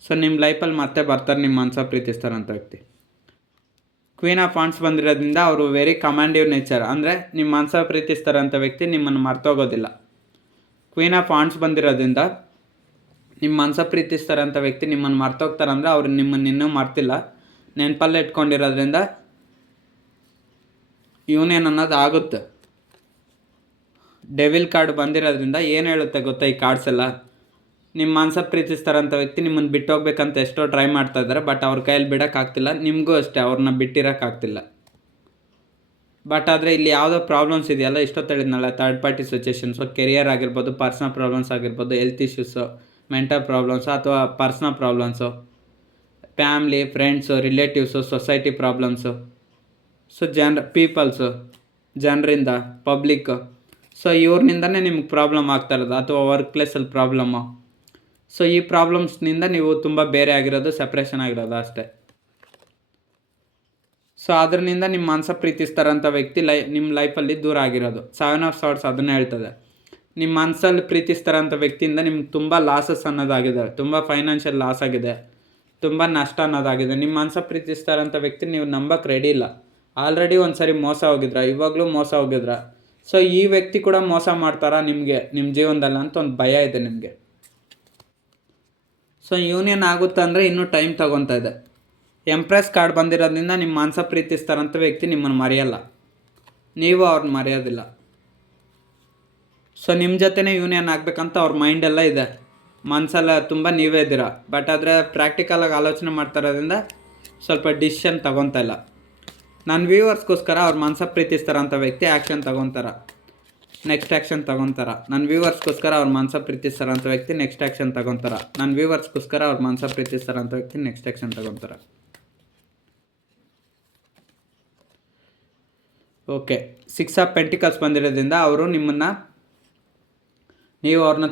ಸೊ ನಿಮ್ಮ ಲೈಫಲ್ಲಿ ಮತ್ತೆ ಬರ್ತಾರೆ ನಿಮ್ಮ ಮನಸ ಪ್ರೀತಿಸ್ತಾರಂಥ ವ್ಯಕ್ತಿ. ಕ್ವೀನ್ ಆಫ್ ವಾಂಡ್ಸ್ ಬಂದಿರೋದ್ರಿಂದ ಅವರು ವೆರಿ ಕಮಾಂಡಿವ್ ನೇಚರ್, ಅಂದರೆ ನಿಮ್ಮ ಮನಸ ಪ್ರೀತಿಸ್ತಾರಂಥ ವ್ಯಕ್ತಿ ನಿಮ್ಮನ್ನು ಮರ್ತೋಗೋದಿಲ್ಲ. ಕ್ವೀನ್ ಆಫ್ ವಾಂಡ್ಸ್ ಬಂದಿರೋದ್ರಿಂದ ನಿಮ್ಮ ಮನಸ ಪ್ರೀತಿಸ್ತಾರಂಥ ವ್ಯಕ್ತಿ ನಿಮ್ಮನ್ನು ಮರ್ತೋಗ್ತಾರಂದರೆ ಅವ್ರು ನಿಮ್ಮನ್ನು ಇನ್ನೂ ಮರ್ತಿಲ್ಲ, ನೆನಪಲ್ಲೇ ಇಟ್ಕೊಂಡಿರೋದ್ರಿಂದ ಯೂನಿಯನ್ ಅನ್ನೋದು ಆಗುತ್ತೆ. ಡೆವಿಲ್ ಕಾರ್ಡ್ ಬಂದಿರೋದ್ರಿಂದ ಏನು ಹೇಳುತ್ತೆ ಗೊತ್ತಾ ಈ ಕಾರ್ಡ್ಸ್ ಎಲ್ಲ? ನಿಮ್ಮ ಮನಸ ಪ್ರೀತಿಸ್ತಾರಂಥ ವ್ಯಕ್ತಿ ನಿಮ್ಮನ್ನು ಬಿಟ್ಟು ಹೋಗ್ಬೇಕಂತ ಎಷ್ಟೋ ಟ್ರೈ ಮಾಡ್ತಾ ಇದ್ದಾರೆ, ಬಟ್ ಅವ್ರ ಕೈಯಲ್ಲಿ ಬಿಡೋಕ್ಕಾಗ್ತಿಲ್ಲ. ನಿಮಗೂ ಅಷ್ಟೇ, ಅವ್ರನ್ನ ಬಿಟ್ಟಿರೋಕ್ಕಾಗ್ತಿಲ್ಲ. ಬಟ್ ಆದರೆ ಇಲ್ಲಿ ಯಾವುದೋ ಪ್ರಾಬ್ಲಮ್ಸ್ ಇದೆಯಲ್ಲ, ಹೇಳಿದ್ನಲ್ಲ, ಥರ್ಡ್ ಪಾರ್ಟಿ ಸಿಚುಯೇಷನ್ಸು, ಕೆರಿಯರ್ ಆಗಿರ್ಬೋದು, ಪರ್ಸ್ನಲ್ ಪ್ರಾಬ್ಲಮ್ಸ್ ಆಗಿರ್ಬೋದು, ಹೆಲ್ತ್ ಇಶ್ಯೂಸು, ಮೆಂಟಲ್ ಪ್ರಾಬ್ಲಮ್ಸು, ಅಥವಾ personal problems, family, friends, relatives, society problems, so peoples, ಜನರಿಂದ, ಪಬ್ಲಿಕ್ಕು, ಸೊ ಇವ್ರನಿಂದನೇ ನಿಮ್ಗೆ ಪ್ರಾಬ್ಲಮ್ ಆಗ್ತಾ ಇರೋದು, ಅಥವಾ ವರ್ಕ್ ಪ್ಲೇಸಲ್ಲಿ ಪ್ರಾಬ್ಲಮ್ಮು. ಸೊ ಈ ಪ್ರಾಬ್ಲಮ್ಸ್ನಿಂದ ನೀವು ತುಂಬ ಬೇರೆ ಆಗಿರೋದು, ಸೆಪ್ರೇಷನ್ ಆಗಿರೋದು ಅಷ್ಟೇ. ಸೊ ಅದರಿಂದ ನಿಮ್ಮ ಮನಸ ಪ್ರೀತಿಸ್ತಾರಂಥ ವ್ಯಕ್ತಿ ನಿಮ್ಮ ಲೈಫಲ್ಲಿ ದೂರ ಆಗಿರೋದು. 7 ಆಫ್ ಸಾರ್ಟ್ಸ್ ಅದನ್ನೇ ಹೇಳ್ತದೆ. ನಿಮ್ಮ ಮನಸ್ಸಲ್ಲಿ ಪ್ರೀತಿಸ್ತಾರಂಥ ವ್ಯಕ್ತಿಯಿಂದ ನಿಮ್ಗೆ ತುಂಬ ಲಾಸಸ್ ಅನ್ನೋದಾಗಿದೆ, ತುಂಬ ಫೈನಾನ್ಷಿಯಲ್ ಲಾಸ್ ಆಗಿದೆ, ತುಂಬ ನಷ್ಟ ಅನ್ನೋದಾಗಿದೆ. ನಿಮ್ಮ ಮನಸ ಪ್ರೀತಿಸ್ತಾರಂಥ ವ್ಯಕ್ತಿ ನೀವು ನಂಬಕ್ಕೆ ರೆಡಿ ಇಲ್ಲ. ಆಲ್ರೆಡಿ ಒಂದು ಸರಿ ಮೋಸ ಹೋಗಿದ್ರ, ಇವಾಗಲೂ ಮೋಸ ಹೋಗಿದ್ರ. ಸೊ ಈ ವ್ಯಕ್ತಿ ಕೂಡ ಮೋಸ ಮಾಡ್ತಾರಾ ನಿಮಗೆ ನಿಮ್ಮ ಜೀವನದಲ್ಲಿ ಅಂತ ಒಂದು ಭಯ ಇದೆ ನಿಮಗೆ. ಸೊ ಯೂನಿಯನ್ ಆಗುತ್ತೆ ಅಂದರೆ ಇನ್ನೂ ಟೈಮ್ ತೊಗೊತಾ ಇದೆ. ಎಂಪ್ರೆಸ್ ಕಾರ್ಡ್ ಬಂದಿರೋದ್ರಿಂದ ನಿಮ್ಮ ಮನಸ ಪ್ರೀತಿಸ್ತಾರಂಥ ವ್ಯಕ್ತಿ ನಿಮ್ಮನ್ನು ಮರೆಯಲ್ಲ, ನೀವು ಅವ್ರನ್ನ ಮರೆಯೋದಿಲ್ಲ. ಸೊ ನಿಮ್ಮ ಜೊತೆನೇ ಯೂನಿಯನ್ ಆಗಬೇಕಂತ ಅವ್ರ ಮೈಂಡೆಲ್ಲ ಇದೆ, ಮನಸ್ಸೆಲ್ಲ ತುಂಬ ನೀವೇ ಇದ್ದೀರಾ. ಬಟ್ ಆದರೆ ಪ್ರಾಕ್ಟಿಕಲಾಗಿ ಆಲೋಚನೆ ಮಾಡ್ತಾ ಇರೋದ್ರಿಂದ ಸ್ವಲ್ಪ ಡಿಸಿಷನ್ ತೊಗೊತಾ ಇಲ್ಲ. ನನ್ನ ವ್ಯೂವರ್ಸ್ಗೋಸ್ಕರ ಅವ್ರ ಮನಸ ಪ್ರೀತಿಸ್ತಾರಂಥ ವ್ಯಕ್ತಿ ಆ್ಯಕ್ಷನ್ ತೊಗೊತಾರ, ನೆಕ್ಸ್ಟ್ ಆ್ಯಕ್ಷನ್ ತೊಗೊತಾರ. ನನ್ನ ವ್ಯೂವರ್ಸ್ಗೋಸ್ಕರ ಅವ್ರ ಮನಸ ಪ್ರೀತಿಸ್ತಾರಂಥ ವ್ಯಕ್ತಿ ನೆಕ್ಸ್ಟ್ ಆ್ಯಕ್ಷನ್ ತೊಗೊತಾರ. ನನ್ನ ವ್ಯೂವರ್ಸ್ಗೋಸ್ಕರ ಅವ್ರ ಮನಸ ಪ್ರೀತಿಸ್ತಾರಂಥ ವ್ಯಕ್ತಿ ನೆಕ್ಸ್ಟ್ ಆ್ಯಕ್ಷನ್ ತೊಗೊತಾರ. ಓಕೆ, 6 ಆಫ್ ಪೆಂಟಿಕಲ್ಸ್ ಬಂದಿರೋದ್ರಿಂದ ಅವರು ನಿಮ್ಮನ್ನು, ನೀವು ಅವ್ರನ್ನ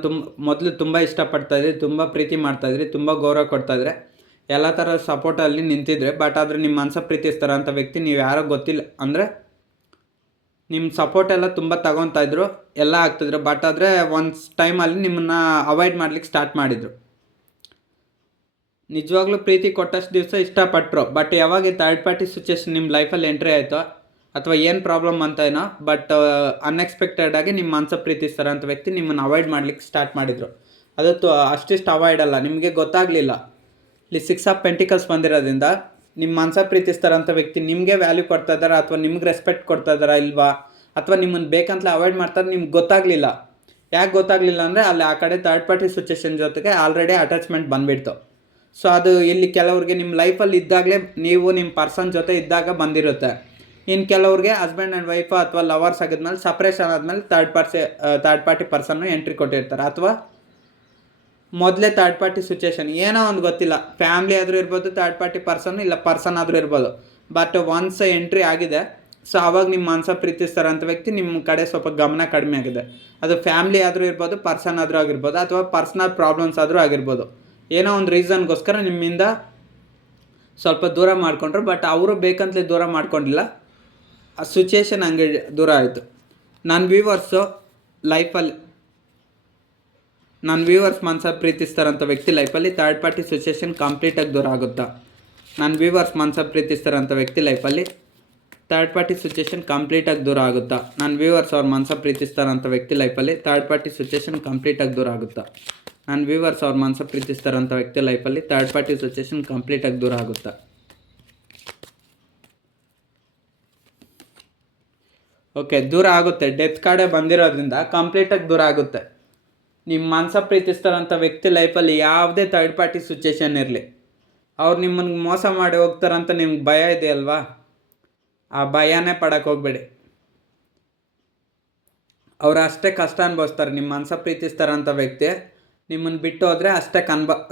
ಮೊದಲು ತುಂಬ ಇಷ್ಟಪಡ್ತಾಯಿದ್ರಿ, ತುಂಬ ಪ್ರೀತಿ ಮಾಡ್ತಾಯಿದ್ರಿ, ತುಂಬ ಗೌರವ ಕೊಡ್ತಾಯಿದ್ರೆ, ಎಲ್ಲ ಥರ ಸಪೋರ್ಟಲ್ಲಿ ನಿಂತಿದ್ರೆ. ಬಟ್ ಆದರೆ ನಿಮ್ಮ ಮನಸ ಪ್ರೀತಿಸ್ತಾರಂಥ ವ್ಯಕ್ತಿ ನೀವು ಯಾರೋ ಗೊತ್ತಿಲ್ಲ, ಅಂದರೆ ನಿಮ್ಮ ಸಪೋರ್ಟ್ ಎಲ್ಲ ತುಂಬ ತಗೊತಾಯಿದ್ರು, ಎಲ್ಲ ಆಗ್ತಿದ್ರು. ಬಟ್ ಆದರೆ ಒಂದು ಟೈಮಲ್ಲಿ ನಿಮ್ಮನ್ನು ಅವಾಯ್ಡ್ ಮಾಡ್ಲಿಕ್ಕೆ ಸ್ಟಾರ್ಟ್ ಮಾಡಿದರು. ನಿಜವಾಗ್ಲೂ ಪ್ರೀತಿ ಕೊಟ್ಟಷ್ಟು ದಿವಸ ಇಷ್ಟಪಟ್ಟರು. ಬಟ್ ಯಾವಾಗ ಈ ಥರ್ಡ್ ಪಾರ್ಟಿ ಸಿಚುಯೇಷನ್ ನಿಮ್ಮ ಲೈಫಲ್ಲಿ ಎಂಟ್ರಿ ಆಯಿತೋ, ಅಥವಾ ಏನು ಪ್ರಾಬ್ಲಮ್ ಅಂತ ಏನೋ, ಬಟ್ ಅನ್ಎಕ್ಸ್ಪೆಕ್ಟೆಡಾಗಿ ನಿಮ್ಮ ಮನಸ ಪ್ರೀತಿಸ್ತಾರಂಥ ವ್ಯಕ್ತಿ ನಿಮ್ಮನ್ನು ಅವಾಯ್ಡ್ ಮಾಡ್ಲಿಕ್ಕೆ ಸ್ಟಾರ್ಟ್ ಮಾಡಿದರು. ಅದು ಅಷ್ಟಿಷ್ಟು ಅವಾಯ್ಡ್ ಅಲ್ಲ, ನಿಮಗೆ ಗೊತ್ತಾಗಲಿಲ್ಲ. ಇಲ್ಲಿ 6 ಆಫ್ ಪೆಂಟಿಕಲ್ಸ್ ಬಂದಿರೋದ್ರಿಂದ ನಿಮ್ಮ ಮನಸ ಪ್ರೀತಿಸ್ತಾರಂಥ ವ್ಯಕ್ತಿ ನಿಮಗೆ ವ್ಯಾಲ್ಯೂ ಕೊಡ್ತಾ ಇದ್ದಾರಾ, ಅಥವಾ ನಿಮ್ಗೆ ರೆಸ್ಪೆಕ್ಟ್ ಕೊಡ್ತಾ ಇದ್ದಾರಾ ಇಲ್ವಾ, ಅಥವಾ ನಿಮ್ಮನ್ನು ಬೇಕಂತಲೇ ಅವಾಯ್ಡ್ ಮಾಡ್ತಾರೆ, ನಿಮ್ಗೆ ಗೊತ್ತಾಗಲಿಲ್ಲ. ಯಾಕೆ ಗೊತ್ತಾಗಲಿಲ್ಲ ಅಂದರೆ ಅಲ್ಲಿ ಆ ಕಡೆ ಥರ್ಡ್ ಪಾರ್ಟಿ ಸಿಚುಯೇಷನ್ ಜೊತೆಗೆ ಆಲ್ರೆಡಿ ಅಟ್ಯಾಚ್ಮೆಂಟ್ ಬಂದುಬಿಡ್ತು. ಸೊ ಅದು ಇಲ್ಲಿ ಕೆಲವ್ರಿಗೆ ನಿಮ್ಮ ಲೈಫಲ್ಲಿ ಇದ್ದಾಗಲೇ, ನೀವು ನಿಮ್ಮ ಪರ್ಸನ್ ಜೊತೆ ಇದ್ದಾಗ ಬಂದಿರುತ್ತೆ. ಇನ್ನು ಕೆಲವ್ರಿಗೆ ಹಸ್ಬೆಂಡ್ ಆ್ಯಂಡ್ ವೈಫ್ ಅಥವಾ ಲವರ್ಸ್ ಆಗಿದ್ಮೇಲೆ ಸಪ್ರೇಷನ್ ಆದಮೇಲೆ ಥರ್ಡ್ ಪಾರ್ಟಿ ಪರ್ಸನ್ನು ಎಂಟ್ರಿ ಕೊಟ್ಟಿರ್ತಾರೆ, ಅಥವಾ ಮೊದಲೇ ಥರ್ಡ್ ಪಾರ್ಟಿ ಸಿಚುವೇಶನ್ ಏನೋ ಒಂದು ಗೊತ್ತಿಲ್ಲ, ಫ್ಯಾಮ್ಲಿ ಆದರೂ ಇರ್ಬೋದು, ಥರ್ಡ್ ಪಾರ್ಟಿ ಇಲ್ಲ ಪರ್ಸನ್ ಆದರೂ ಇರ್ಬೋದು. ಬಟ್ ಒನ್ಸ್ ಎಂಟ್ರಿ ಆಗಿದೆ, ಸೊ ಆವಾಗ ನಿಮ್ಮ ಮನಸ ಪ್ರೀತಿಸ್ತಾರಂಥ ವ್ಯಕ್ತಿ ನಿಮ್ಮ ಕಡೆ ಸ್ವಲ್ಪ ಗಮನ ಕಡಿಮೆ ಆಗಿದೆ. ಅದು ಫ್ಯಾಮ್ಲಿ ಆದರೂ ಇರ್ಬೋದು, ಪರ್ಸನ್ ಆದರೂ ಆಗಿರ್ಬೋದು, ಅಥವಾ ಪರ್ಸ್ನಲ್ ಪ್ರಾಬ್ಲಮ್ಸ್ ಆದರೂ ಆಗಿರ್ಬೋದು. ಏನೋ ಒಂದು ರೀಸನ್ಗೋಸ್ಕರ ನಿಮ್ಮಿಂದ ಸ್ವಲ್ಪ ದೂರ ಮಾಡಿಕೊಂಡ್ರು, ಬಟ್ ಅವರು ಬೇಕಂತಲೇ ದೂರ ಮಾಡ್ಕೊಂಡಿಲ್ಲ, ಆ ಸಿಚುವೇಶನ್ ಹಂಗೆ ದೂರ ಆಯಿತು. ನನ್ನ ವ್ಯೂವರ್ಸ್ ಮನಸ ಪ್ರೀತಿಸ್ತಾರಂಥ ವ್ಯಕ್ತಿ ಲೈಫಲ್ಲಿ ಥರ್ಡ್ ಪಾರ್ಟಿ ಸಿಚುವೇಶನ್ ಕಂಪ್ಲೀಟಾಗಿ ದೂರ ಆಗುತ್ತಾ? ನನ್ನ ವ್ಯೂವರ್ಸ್ ಮನಸ ಪ್ರೀತಿಸ್ತಾರಂಥ ವ್ಯಕ್ತಿ ಲೈಫಲ್ಲಿ ಥರ್ಡ್ ಪಾರ್ಟಿ ಸಿಚುವೇಶನ್ ಕಂಪ್ಲೀಟಾಗಿ ದೂರ ಆಗುತ್ತಾ? ನನ್ನ ವ್ಯೂವರ್ಸ್ ಅವ್ರ ಮನಸ ಪ್ರೀತಿಸ್ತಾರಂಥ ವ್ಯಕ್ತಿ ಲೈಫಲ್ಲಿ ಥರ್ಡ್ ಪಾರ್ಟಿ ಸಿಚುವೇಶನ್ ಕಂಪ್ಲೀಟಾಗಿ ದೂರ ಆಗುತ್ತಾ? ನನ್ನ ವ್ಯೂವರ್ಸ್ ಅವ್ರ ಮನಸ ಪ್ರೀತಿಸ್ತಾರಂಥ ವ್ಯಕ್ತಿ ಲೈಫಲ್ಲಿ ಥರ್ಡ್ ಪಾರ್ಟಿ ಸಿಚುವೇಶನ್ ಕಂಪ್ಲೀಟಾಗಿ ದೂರ ಆಗುತ್ತಾ? ಓಕೆ, ದೂರ ಆಗುತ್ತೆ. ಡೆತ್ ಕಾರ್ಡೇ ಬಂದಿರೋದ್ರಿಂದ ಕಂಪ್ಲೀಟಾಗಿ ದೂರ ಆಗುತ್ತೆ. ನಿಮ್ಮ ಮನಸ ಪ್ರೀತಿಸ್ತಾರಂಥ ವ್ಯಕ್ತಿ ಲೈಫಲ್ಲಿ ಯಾವುದೇ ಥರ್ಡ್ ಪಾರ್ಟಿ ಸಿಚುವೇಶನ್ ಇರಲಿ, ಅವ್ರು ನಿಮ್ಮನ್ನು ಮೋಸ ಮಾಡಿ ಹೋಗ್ತಾರಂತ ನಿಮ್ಗೆ ಭಯ ಇದೆಯಲ್ವಾ, ಆ ಭಯನೇ ಪಡಕ್ಕೆ ಹೋಗ್ಬೇಡಿ. ಅವ್ರು ಅಷ್ಟೇ ಕಷ್ಟ ಅನುಭವಿಸ್ತಾರೆ. ನಿಮ್ಮ ಮನಸ ಪ್ರೀತಿಸ್ತಾರಂಥ ವ್ಯಕ್ತಿ ನಿಮ್ಮನ್ನು ಬಿಟ್ಟು ಹೋದರೆ ಅಷ್ಟೇ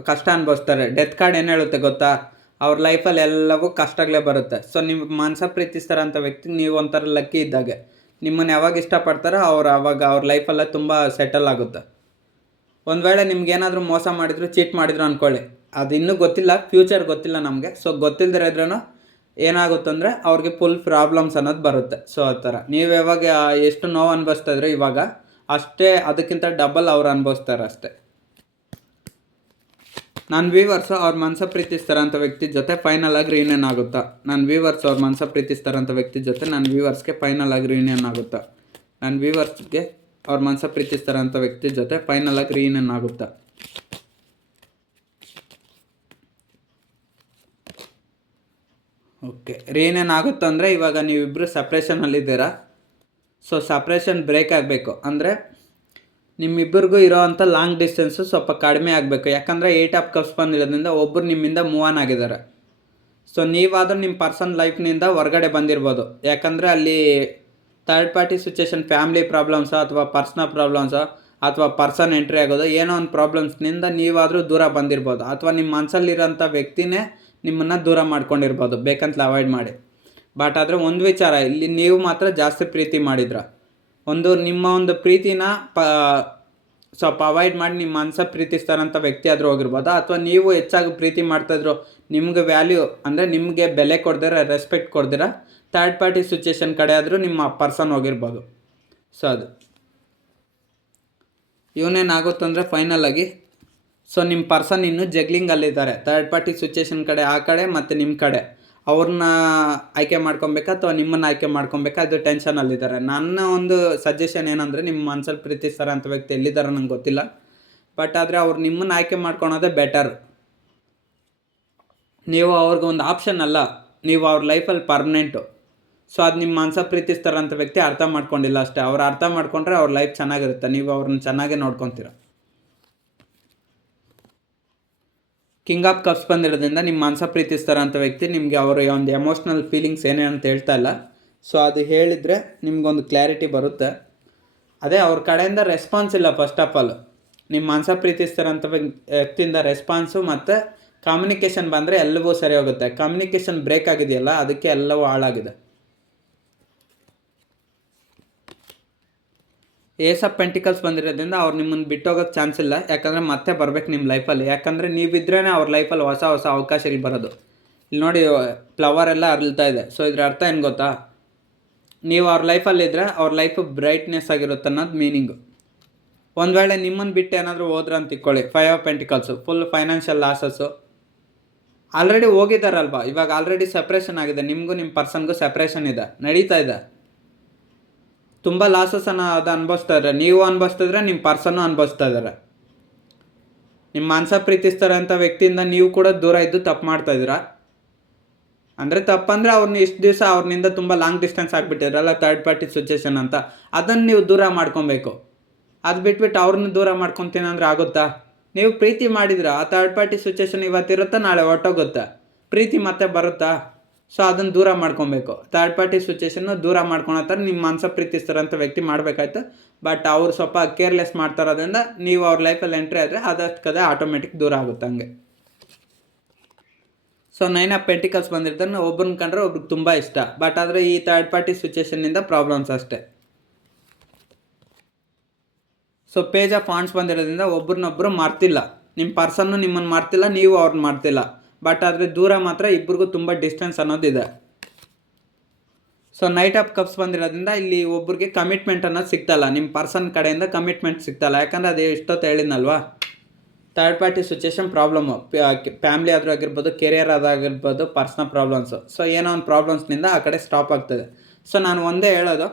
ಕಷ್ಟ ಅನುಭವಿಸ್ತಾರೆ. ಡೆತ್ ಕಾರ್ಡ್ ಏನು ಹೇಳುತ್ತೆ ಗೊತ್ತಾ? ಅವ್ರ ಲೈಫಲ್ಲಿ ಎಲ್ಲವೂ ಕಷ್ಟಗಳೇ ಬರುತ್ತೆ. ಸೊ ನಿಮ್ಮ ಮನಸ ಪ್ರೀತಿಸ್ತಾರಂಥ ವ್ಯಕ್ತಿ ನೀವು ಒಂಥರ ಲಕ್ಕಿ ಇದ್ದಾಗೆ. ನಿಮ್ಮನ್ನು ಯಾವಾಗ ಇಷ್ಟಪಡ್ತಾರೋ ಅವಾಗ ಅವ್ರ ಲೈಫೆಲ್ಲ ತುಂಬ ಸೆಟಲ್ ಆಗುತ್ತೆ. ಒಂದು ವೇಳೆ ನಿಮ್ಗೇನಾದರೂ ಮೋಸ ಮಾಡಿದ್ರು, ಚೀಟ್ ಮಾಡಿದ್ರು ಅಂದ್ಕೊಳ್ಳಿ, ಅದು ಇನ್ನೂ ಗೊತ್ತಿಲ್ಲ, ಫ್ಯೂಚರ್ ಗೊತ್ತಿಲ್ಲ ನಮಗೆ. ಸೊ ಗೊತ್ತಿಲ್ಲದಿರೋ ಇದ್ರೂ ಏನಾಗುತ್ತಂದರೆ ಅವ್ರಿಗೆ ಫುಲ್ ಪ್ರಾಬ್ಲಮ್ಸ್ ಅನ್ನೋದು ಬರುತ್ತೆ. ಸೊ ಆ ಥರ ನೀವು ಯಾವಾಗ ಎಷ್ಟು ನೋವು ಅನುಭವಿಸ್ತಾ ಇದ್ರೆ ಇವಾಗ ಅಷ್ಟೇ ಅದಕ್ಕಿಂತ ಡಬಲ್ ಅವ್ರು ಅನುಭವಿಸ್ತಾರೆ ಅಷ್ಟೇ. ನನ್ನ ವ್ಯೂವರ್ಸು ಅವ್ರ ಮನಸ ಪ್ರೀತಿಸ್ತಾರಂಥ ವ್ಯಕ್ತಿ ಜೊತೆ ಫೈನಲ್ ಆಗಿ ರಿಯೂನಿಯನ್ ಆಗುತ್ತಾ? ನನ್ನ ವ್ಯೂವರ್ಸ್ ಅವ್ರ ಮನಸ ಪ್ರೀತಿಸ್ತಾರಂಥ ವ್ಯಕ್ತಿ ಜೊತೆ ನನ್ನ ವ್ಯೂವರ್ಸ್ಗೆ ಫೈನಲ್ ಆಗಿ ರಿಯೂನಿಯನ್ ಆಗುತ್ತಾ? ನನ್ನ ವ್ಯೂವರ್ಸ್ಗೆ ಅವ್ರ ಮನಸ ಪ್ರೀತಿಸ್ತಾರಂಥ ವ್ಯಕ್ತಿ ಜೊತೆ ಫೈನಲ್ ಆಗಿ ರಿಯೂನಿಯನ್ ಆಗುತ್ತಾ? ಓಕೆ, ರಿಯೂನಿಯನ್ ಆಗುತ್ತಂದರೆ ಇವಾಗ ನೀವಿಬ್ಬರು ಸಪ್ರೇಷನಲ್ಲಿದ್ದೀರಾ. ಸೊ ಸಪ್ರೇಷನ್ ಬ್ರೇಕ್ ಆಗಬೇಕು ಅಂದರೆ ನಿಮ್ಮಿಬ್ಬರಿಗೂ ಇರೋವಂಥ ಲಾಂಗ್ ಡಿಸ್ಟೆನ್ಸು ಸ್ವಲ್ಪ ಕಡಿಮೆ ಆಗಬೇಕು. ಯಾಕಂದರೆ 8 ಆಫ್ ಕಪ್ಸ್ ಬಂದಿರೋದ್ರಿಂದ ಒಬ್ಬರು ನಿಮ್ಮಿಂದ ಮೂವ್ ಆನ್ ಆಗಿದ್ದಾರೆ. ಸೊ ನೀವಾದರೂ ನಿಮ್ಮ ಪರ್ಸನ್ ಲೈಫ್ನಿಂದ ಹೊರಗಡೆ ಬಂದಿರ್ಬೋದು. ಯಾಕಂದರೆ ಅಲ್ಲಿ ಥರ್ಡ್ ಪಾರ್ಟಿ ಸಿಚುವೇಶನ್, ಫ್ಯಾಮಿಲಿ ಪ್ರಾಬ್ಲಮ್ಸೋ ಅಥವಾ ಪರ್ಸ್ನಲ್ ಪ್ರಾಬ್ಲಮ್ಸೋ ಅಥವಾ ಪರ್ಸನ್ ಎಂಟ್ರಿ ಆಗೋದು, ಏನೋ ಒಂದು ಪ್ರಾಬ್ಲಮ್ಸ್ನಿಂದ ನೀವಾದರೂ ದೂರ ಬಂದಿರ್ಬೋದು. ಅಥವಾ ನಿಮ್ಮ ಮನಸ್ಸಲ್ಲಿರೋಂಥ ವ್ಯಕ್ತಿನೇ ನಿಮ್ಮನ್ನು ದೂರ ಮಾಡ್ಕೊಂಡಿರ್ಬೋದು ಬೇಕಂತಲೇ ಅವಾಯ್ಡ್ ಮಾಡಿ. ಬಟ್ ಆದರೆ ಒಂದು ವಿಚಾರ, ಇಲ್ಲಿ ನೀವು ಮಾತ್ರ ಜಾಸ್ತಿ ಪ್ರೀತಿ ಮಾಡಿದ್ರ, ನಿಮ್ಮ ಒಂದು ಪ್ರೀತಿನ ಸ್ವಲ್ಪ ಅವಾಯ್ಡ್ ಮಾಡಿ ನಿಮ್ಮ ಮನಸ ಪ್ರೀತಿಸ್ತಾರಂಥ ವ್ಯಕ್ತಿ ಆದರೂ ಹೋಗಿರ್ಬೋದು. ಅಥವಾ ನೀವು ಹೆಚ್ಚಾಗಿ ಪ್ರೀತಿ ಮಾಡ್ತಾಯಿದ್ರು, ನಿಮ್ಗೆ ವ್ಯಾಲ್ಯೂ ಅಂದರೆ ನಿಮಗೆ ಬೆಲೆ ಕೊಡ್ದಿರ, ರೆಸ್ಪೆಕ್ಟ್ ಕೊಡ್ದಿರ ಥರ್ಡ್ ಪಾರ್ಟಿ ಸಿಚುವೇಶನ್ ಕಡೆ ಆದರೂ ನಿಮ್ಮ ಪರ್ಸನ್ ಹೋಗಿರ್ಬೋದು. ಸೊ ಅದು ಇವನೇನಾಗುತ್ತಂದರೆ ಫೈನಲ್ ಆಗಿ, ಸೊ ನಿಮ್ಮ ಪರ್ಸನ್ ಇನ್ನೂ ಜಗ್ಲಿಂಗಲ್ಲಿದ್ದಾರೆ. ಥರ್ಡ್ ಪಾರ್ಟಿ ಸಿಚುವೇಶನ್ ಕಡೆ, ಆ ಕಡೆ ಮತ್ತು ನಿಮ್ಮ ಕಡೆ ಅವ್ರನ್ನ ಆಯ್ಕೆ ಮಾಡ್ಕೊಬೇಕಾ ಅಥವಾ ನಿಮ್ಮನ್ನು ಆಯ್ಕೆ ಮಾಡ್ಕೊಬೇಕಾ, ಅದು ಟೆನ್ಷನಲ್ಲಿದ್ದಾರೆ. ನನ್ನ ಒಂದು ಸಜೆಷನ್ ಏನಂದರೆ, ನಿಮ್ಮ ಮನಸ್ಸಲ್ಲಿ ಪ್ರೀತಿಸ್ತಾರೆ ಅಂತ ವ್ಯಕ್ತಿ ಎಲ್ಲಿದ್ದಾರೆ ನಂಗೆ ಗೊತ್ತಿಲ್ಲ, ಬಟ್ ಆದರೆ ಅವ್ರು ನಿಮ್ಮನ್ನು ಆಯ್ಕೆ ಮಾಡ್ಕೊಳೋದೇ ಬೆಟರ್. ನೀವು ಅವ್ರಿಗೊಂದು ಆಪ್ಷನ್ ಅಲ್ಲ, ನೀವು ಅವ್ರ ಲೈಫಲ್ಲಿ ಪರ್ಮನೆಂಟು. ಸೊ ಅದು ನಿಮ್ಮ ಮನಸ ಪ್ರೀತಿಸ್ತಾರಂಥ ವ್ಯಕ್ತಿ ಅರ್ಥ ಮಾಡ್ಕೊಂಡಿಲ್ಲ ಅಷ್ಟೇ. ಅವ್ರು ಅರ್ಥ ಮಾಡ್ಕೊಂಡ್ರೆ ಅವ್ರ ಲೈಫ್ ಚೆನ್ನಾಗಿರುತ್ತೆ, ನೀವು ಅವ್ರನ್ನ ಚೆನ್ನಾಗೇ ನೋಡ್ಕೊತೀರ. ಕಿಂಗ್ ಆಫ್ ಕಪ್ಸ್ ಬಂದಿರೋದ್ರಿಂದ ನಿಮ್ಮ ಮನಸ ಪ್ರೀತಿಸ್ತಾರಂಥ ವ್ಯಕ್ತಿ ನಿಮಗೆ ಅವರ ಒಂದು ಎಮೋಷ್ನಲ್ ಫೀಲಿಂಗ್ಸ್ ಏನೇ ಅಂತ ಹೇಳ್ತಾ ಇಲ್ಲ. ಸೊ ಅದು ಹೇಳಿದರೆ ನಿಮ್ಗೊಂದು ಕ್ಲಾರಿಟಿ ಬರುತ್ತೆ. ಅದೇ ಅವ್ರ ಕಡೆಯಿಂದ ರೆಸ್ಪಾನ್ಸ್ ಇಲ್ಲ. ಫಸ್ಟ್ ಆಫ್ ಆಲ್ ನಿಮ್ಮ ಮನಸ ಪ್ರೀತಿಸ್ತಾರಂಥ ವ್ಯಕ್ತಿಯಿಂದ ರೆಸ್ಪಾನ್ಸು ಮತ್ತು ಕಮ್ಯುನಿಕೇಷನ್ ಬಂದರೆ ಎಲ್ಲವೂ ಸರಿ ಹೋಗುತ್ತೆ. ಕಮ್ಯುನಿಕೇಷನ್ ಬ್ರೇಕ್ ಆಗಿದೆಯಲ್ಲ, ಅದಕ್ಕೆ ಎಲ್ಲವೂ ಹಾಳಾಗಿದೆ. ಏಸ್ ಆಫ್ ಪೆಂಟಿಕಲ್ಸ್ ಬಂದಿರೋದ್ರಿಂದ ಅವ್ರು ನಿಮ್ಮನ್ನು ಬಿಟ್ಟೋಗೋಕ್ಕೆ ಚಾನ್ಸ್ ಇಲ್ಲ. ಯಾಕಂದರೆ ಮತ್ತೆ ಬರ್ಬೇಕು ನಿಮ್ಮ ಲೈಫಲ್ಲಿ. ಯಾಕಂದರೆ ನೀವಿದ್ರೇ ಅವ್ರ ಲೈಫಲ್ಲಿ ಹೊಸ ಹೊಸ ಅವಕಾಶಗಳು ಬರೋದು. ಇಲ್ಲಿ ನೋಡಿ, ಫ್ಲವರ್ ಎಲ್ಲ ಅರಳ್ತಾ ಇದೆ. ಸೊ ಇದ್ರ ಅರ್ಥ ಏನು ಗೊತ್ತಾ? ನೀವು ಅವ್ರ ಲೈಫಲ್ಲಿದ್ದರೆ ಅವ್ರ ಲೈಫು ಬ್ರೈಟ್ನೆಸ್ ಆಗಿರುತ್ತೆ ಅನ್ನೋದು ಮೀನಿಂಗು. ಒಂದು ವೇಳೆ ನಿಮ್ಮನ್ನು ಬಿಟ್ಟು ಏನಾದರೂ ಹೋದ್ರೆ ಅಂತ ಇಟ್ಕೊಳ್ಳಿ, 5 of pentacles, full financial losses. Already ಹೋಗಿದ್ದಾರಲ್ವಾ, ಇವಾಗ ಆಲ್ರೆಡಿ ಸಪ್ರೇಷನ್ ಆಗಿದೆ. ನಿಮಗೂ ನಿಮ್ಮ ಪರ್ಸನ್ಗೂ ಸಪ್ರೇಷನ್ ಇದೆ, ನಡೀತಾ ಇದೆ. ತುಂಬ ಲಾಸಸ್ಸನ್ನು ಅದು ಅನುಭವಿಸ್ತಾ ಇದ್ದಾರೆ. ನೀವು ಅನುಭವಿಸ್ತಿದ್ರೆ ನಿಮ್ಮ ಪರ್ಸನ್ನು ಅನುಭವಿಸ್ತಾ ಇದ್ದಾರೆ. ನಿಮ್ಮ ಮನಸ ಪ್ರೀತಿಸ್ತಾರೆ ಅಂತ ವ್ಯಕ್ತಿಯಿಂದ ನೀವು ಕೂಡ ದೂರ ಇದ್ದು ತಪ್ಪು ಮಾಡ್ತಾಯಿದ್ದೀರಾ. ಅಂದರೆ ತಪ್ಪಂದರೆ ಅವ್ರನ್ನ ಇಷ್ಟು ದಿವಸ ಅವ್ರನಿಂದ ತುಂಬ ಲಾಂಗ್ ಡಿಸ್ಟೆನ್ಸ್ ಆಗಿಬಿಟ್ಟಿದ್ರಲ್ಲ, ಥರ್ಡ್ ಪಾರ್ಟಿ ಸಿಚುವೇಶನ್ ಅಂತ, ಅದನ್ನು ನೀವು ದೂರ ಮಾಡ್ಕೊಬೇಕು. ಅದು ಬಿಟ್ಬಿಟ್ಟು ಅವ್ರನ್ನ ದೂರ ಮಾಡ್ಕೊತೀನಿ ಅಂದರೆ ಆಗುತ್ತಾ? ನೀವು ಪ್ರೀತಿ ಮಾಡಿದ್ರೆ ಆ ಥರ್ಡ್ ಪಾರ್ಟಿ ಸಿಚುವೇಶನ್ ಇವತ್ತಿರುತ್ತಾ, ನಾಳೆ ಹೊರಟೋಗುತ್ತಾ? ಪ್ರೀತಿ ಮತ್ತೆ ಬರುತ್ತಾ? ಸೊ ಅದನ್ನು ದೂರ ಮಾಡ್ಕೊಬೇಕು. ಥರ್ಡ್ ಪಾರ್ಟಿ ಸಿಚುವೇಷನ್ನು ದೂರ ಮಾಡ್ಕೊಳತ್ತಾರೆ ನಿಮ್ಮ ಮನಸ ಪ್ರೀತಿಸ್ತಾರಂಥ ವ್ಯಕ್ತಿ ಮಾಡಬೇಕಾಯ್ತು. ಬಟ್ ಅವ್ರು ಸ್ವಲ್ಪ ಕೇರ್ಲೆಸ್ ಮಾಡ್ತಾರೋದ್ರಿಂದ ನೀವು ಅವ್ರ ಲೈಫಲ್ಲಿ ಎಂಟ್ರಿ ಆದರೆ ಆದಷ್ಟು ಕದೆ ಆಟೋಮೆಟಿಕ್ ದೂರ ಆಗುತ್ತೆ ಹಂಗೆ. ಸೊ 9 ಆಫ್ ಪೆಂಟಿಕಲ್ಸ್ ಬಂದಿರ್ತಾರೆ, ಒಬ್ಬರನ್ನ ಕಂಡ್ರೆ ಒಬ್ರಿಗೆ ತುಂಬ ಇಷ್ಟ. ಬಟ್ ಆದರೆ ಈ ಥರ್ಡ್ ಪಾರ್ಟಿ ಸಿಚುವೇಷನ್ನಿಂದ ಪ್ರಾಬ್ಲಮ್ಸ್ ಅಷ್ಟೇ. ಸೊ ಪೇಜ್ ಆಫ್ ವಾಂಡ್ಸ್ ಬಂದಿರೋದ್ರಿಂದ ಒಬ್ರನ್ನೊಬ್ಬರು ಮಾರ್ತಿಲ್ಲ. ನಿಮ್ಮ ಪರ್ಸನ್ನು ನಿಮ್ಮನ್ನು ಮಾರ್ತಿಲ್ಲ, ನೀವು ಅವ್ರನ್ನ ಮಾರ್ತಿಲ್ಲ. ಬಟ್ ಆದರೆ ದೂರ ಮಾತ್ರ ಇಬ್ಬರಿಗೂ ತುಂಬ ಡಿಸ್ಟೆನ್ಸ್ ಅನ್ನೋದಿದೆ. ಸೊ ನೈಟ್ ಆಫ್ ಕಪ್ಸ್ ಬಂದಿರೋದ್ರಿಂದ ಇಲ್ಲಿ ಒಬ್ರಿಗೆ ಕಮಿಟ್ಮೆಂಟ್ ಅನ್ನೋದು ಸಿಗ್ತಲ್ಲ, ನಿಮ್ಮ ಪರ್ಸನ್ ಕಡೆಯಿಂದ ಕಮಿಟ್ಮೆಂಟ್ ಸಿಗ್ತಲ್ಲ. ಯಾಕಂದರೆ ಅದು ಎಷ್ಟೊತ್ತು ಹೇಳಿದ್ನಲ್ವಾ, third party situation problem, family ಆದರೂ ಆಗಿರ್ಬೋದು, ಕೆರಿಯರ್ ಅದಾಗಿರ್ಬೋದು, ಪರ್ಸ್ನಲ್ ಪ್ರಾಬ್ಲಮ್ಸು. ಸೊ ಏನೋ ಒಂದು ಪ್ರಾಬ್ಲಮ್ಸ್ನಿಂದ ಆ ಕಡೆ ಸ್ಟಾಪ್ ಆಗ್ತದೆ. ಸೊ ನಾನು ಒಂದೇ ಹೇಳೋದು,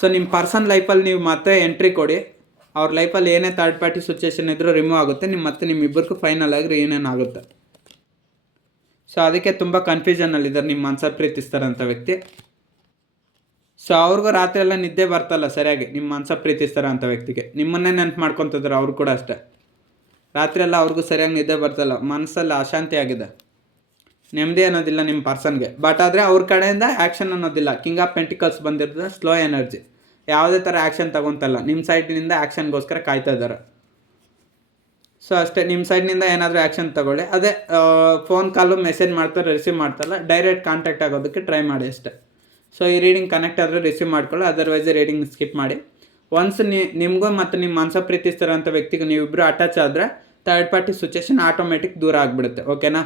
ಸೊ ನಿಮ್ಮ ಪರ್ಸನ್ ಲೈಫಲ್ಲಿ ನೀವು ಮತ್ತೆ ಎಂಟ್ರಿ ಕೊಡಿ. ಅವ್ರ ಲೈಫಲ್ಲಿ ಏನೇ ಥರ್ಡ್ ಪಾರ್ಟಿ ಸಿಚುವೇಷನ್ ಇದ್ದರೂ ರಿಮೂವ್ ಆಗುತ್ತೆ, ಮತ್ತೆ ನಿಮ್ಮಿಬ್ಬರಿಗೂ ಫೈನಲ್ ಆಗಿ ರಿಯೂನಿಯನ್ ಆಗುತ್ತೆ. ಸೊ ಅದಕ್ಕೆ ತುಂಬ ಕನ್ಫ್ಯೂಷನಲ್ಲಿದ್ದಾರೆ ನಿಮ್ಮ ಮನಸ್ಸಲ್ಲಿ ಪ್ರೀತಿಸ್ತಾರಂಥ ವ್ಯಕ್ತಿ. ಸೊ ಅವ್ರಿಗೂ ರಾತ್ರಿ ಎಲ್ಲ ನಿದ್ದೆ ಬರ್ತಲ್ಲ ಸರಿಯಾಗಿ, ನಿಮ್ಮ ಮನಸ್ಸಲ್ಲಿ ಪ್ರೀತಿಸ್ತಾರಂಥ ವ್ಯಕ್ತಿಗೆ. ನಿಮ್ಮನ್ನೇ ನೆನಪು ಮಾಡ್ಕೊತಿದ್ದಾರೆ ಅವರು ಕೂಡ ಅಷ್ಟೇ. ರಾತ್ರಿ ಎಲ್ಲ ಅವ್ರಿಗೂ ಸರಿಯಾಗಿ ನಿದ್ದೆ ಬರ್ತಲ್ಲ, ಮನಸ್ಸಲ್ಲಿ ಅಶಾಂತಿ ಆಗಿದೆ, ನೆಮ್ಮದಿ ಅನ್ನೋದಿಲ್ಲ ನಿಮ್ಮ ಪರ್ಸನ್ಗೆ. ಬಟ್ ಆದರೆ ಅವ್ರ ಕಡೆಯಿಂದ ಆ್ಯಕ್ಷನ್ ಅನ್ನೋದಿಲ್ಲ. ಕಿಂಗ್ ಆಫ್ ಪೆಂಟಿಕಲ್ಸ್ ಬಂದಿರೋದು ಸ್ಲೋ ಎನರ್ಜಿ, ಯಾವುದೇ ಥರ ಆ್ಯಕ್ಷನ್ ತಗೊತಲ್ಲ, ನಿಮ್ಮ ಸೈಡ್ನಿಂದ ಆ್ಯಕ್ಷನ್ಗೋಸ್ಕರ ಕಾಯ್ತಾ ಇದ್ದಾರೆ. ಸೊ ಅಷ್ಟೇ, ನಿಮ್ಮ ಸೈಡ್ನಿಂದ ಏನಾದರೂ ಆ್ಯಕ್ಷನ್ ತಗೊಳ್ಳಿ. ಅದೇ ಫೋನ್ ಕಾಲು ಮೆಸೇಜ್ ಮಾಡ್ತಾರೆ, ರಿಸೀವ್ ಮಾಡ್ತಾರಲ್ಲ, ಡೈರೆಕ್ಟ್ ಕಾಂಟ್ಯಾಕ್ಟ್ ಆಗೋದಕ್ಕೆ ಟ್ರೈ ಮಾಡಿ ಅಷ್ಟೇ. ಸೊ ಈ ರೀಡಿಂಗ್ ಕನೆಕ್ಟ್ ಆದರೆ ರಿಸೀವ್ ಮಾಡ್ಕೊಳ್ಳಿ, ಅದರ್ವೈಸ್ ರೀಡಿಂಗ್ ಸ್ಕಿಪ್ ಮಾಡಿ. ಒನ್ಸ್ ನಿಮಗೂ ಮತ್ತು ನಿಮ್ಮ ಮನಸ ಪ್ರೀತಿಸ್ತಿರೋಂಥ ವ್ಯಕ್ತಿಗೆ ನೀವಿಬ್ಬರು ಅಟ್ಯಾಚ್ ಆದರೆ ಥರ್ಡ್ ಪಾರ್ಟಿ ಸಿಚುವೇಷನ್ ಆಟೋಮೆಟಿಕ್ ದೂರ ಆಗಿಬಿಡುತ್ತೆ. ಓಕೆನಾ?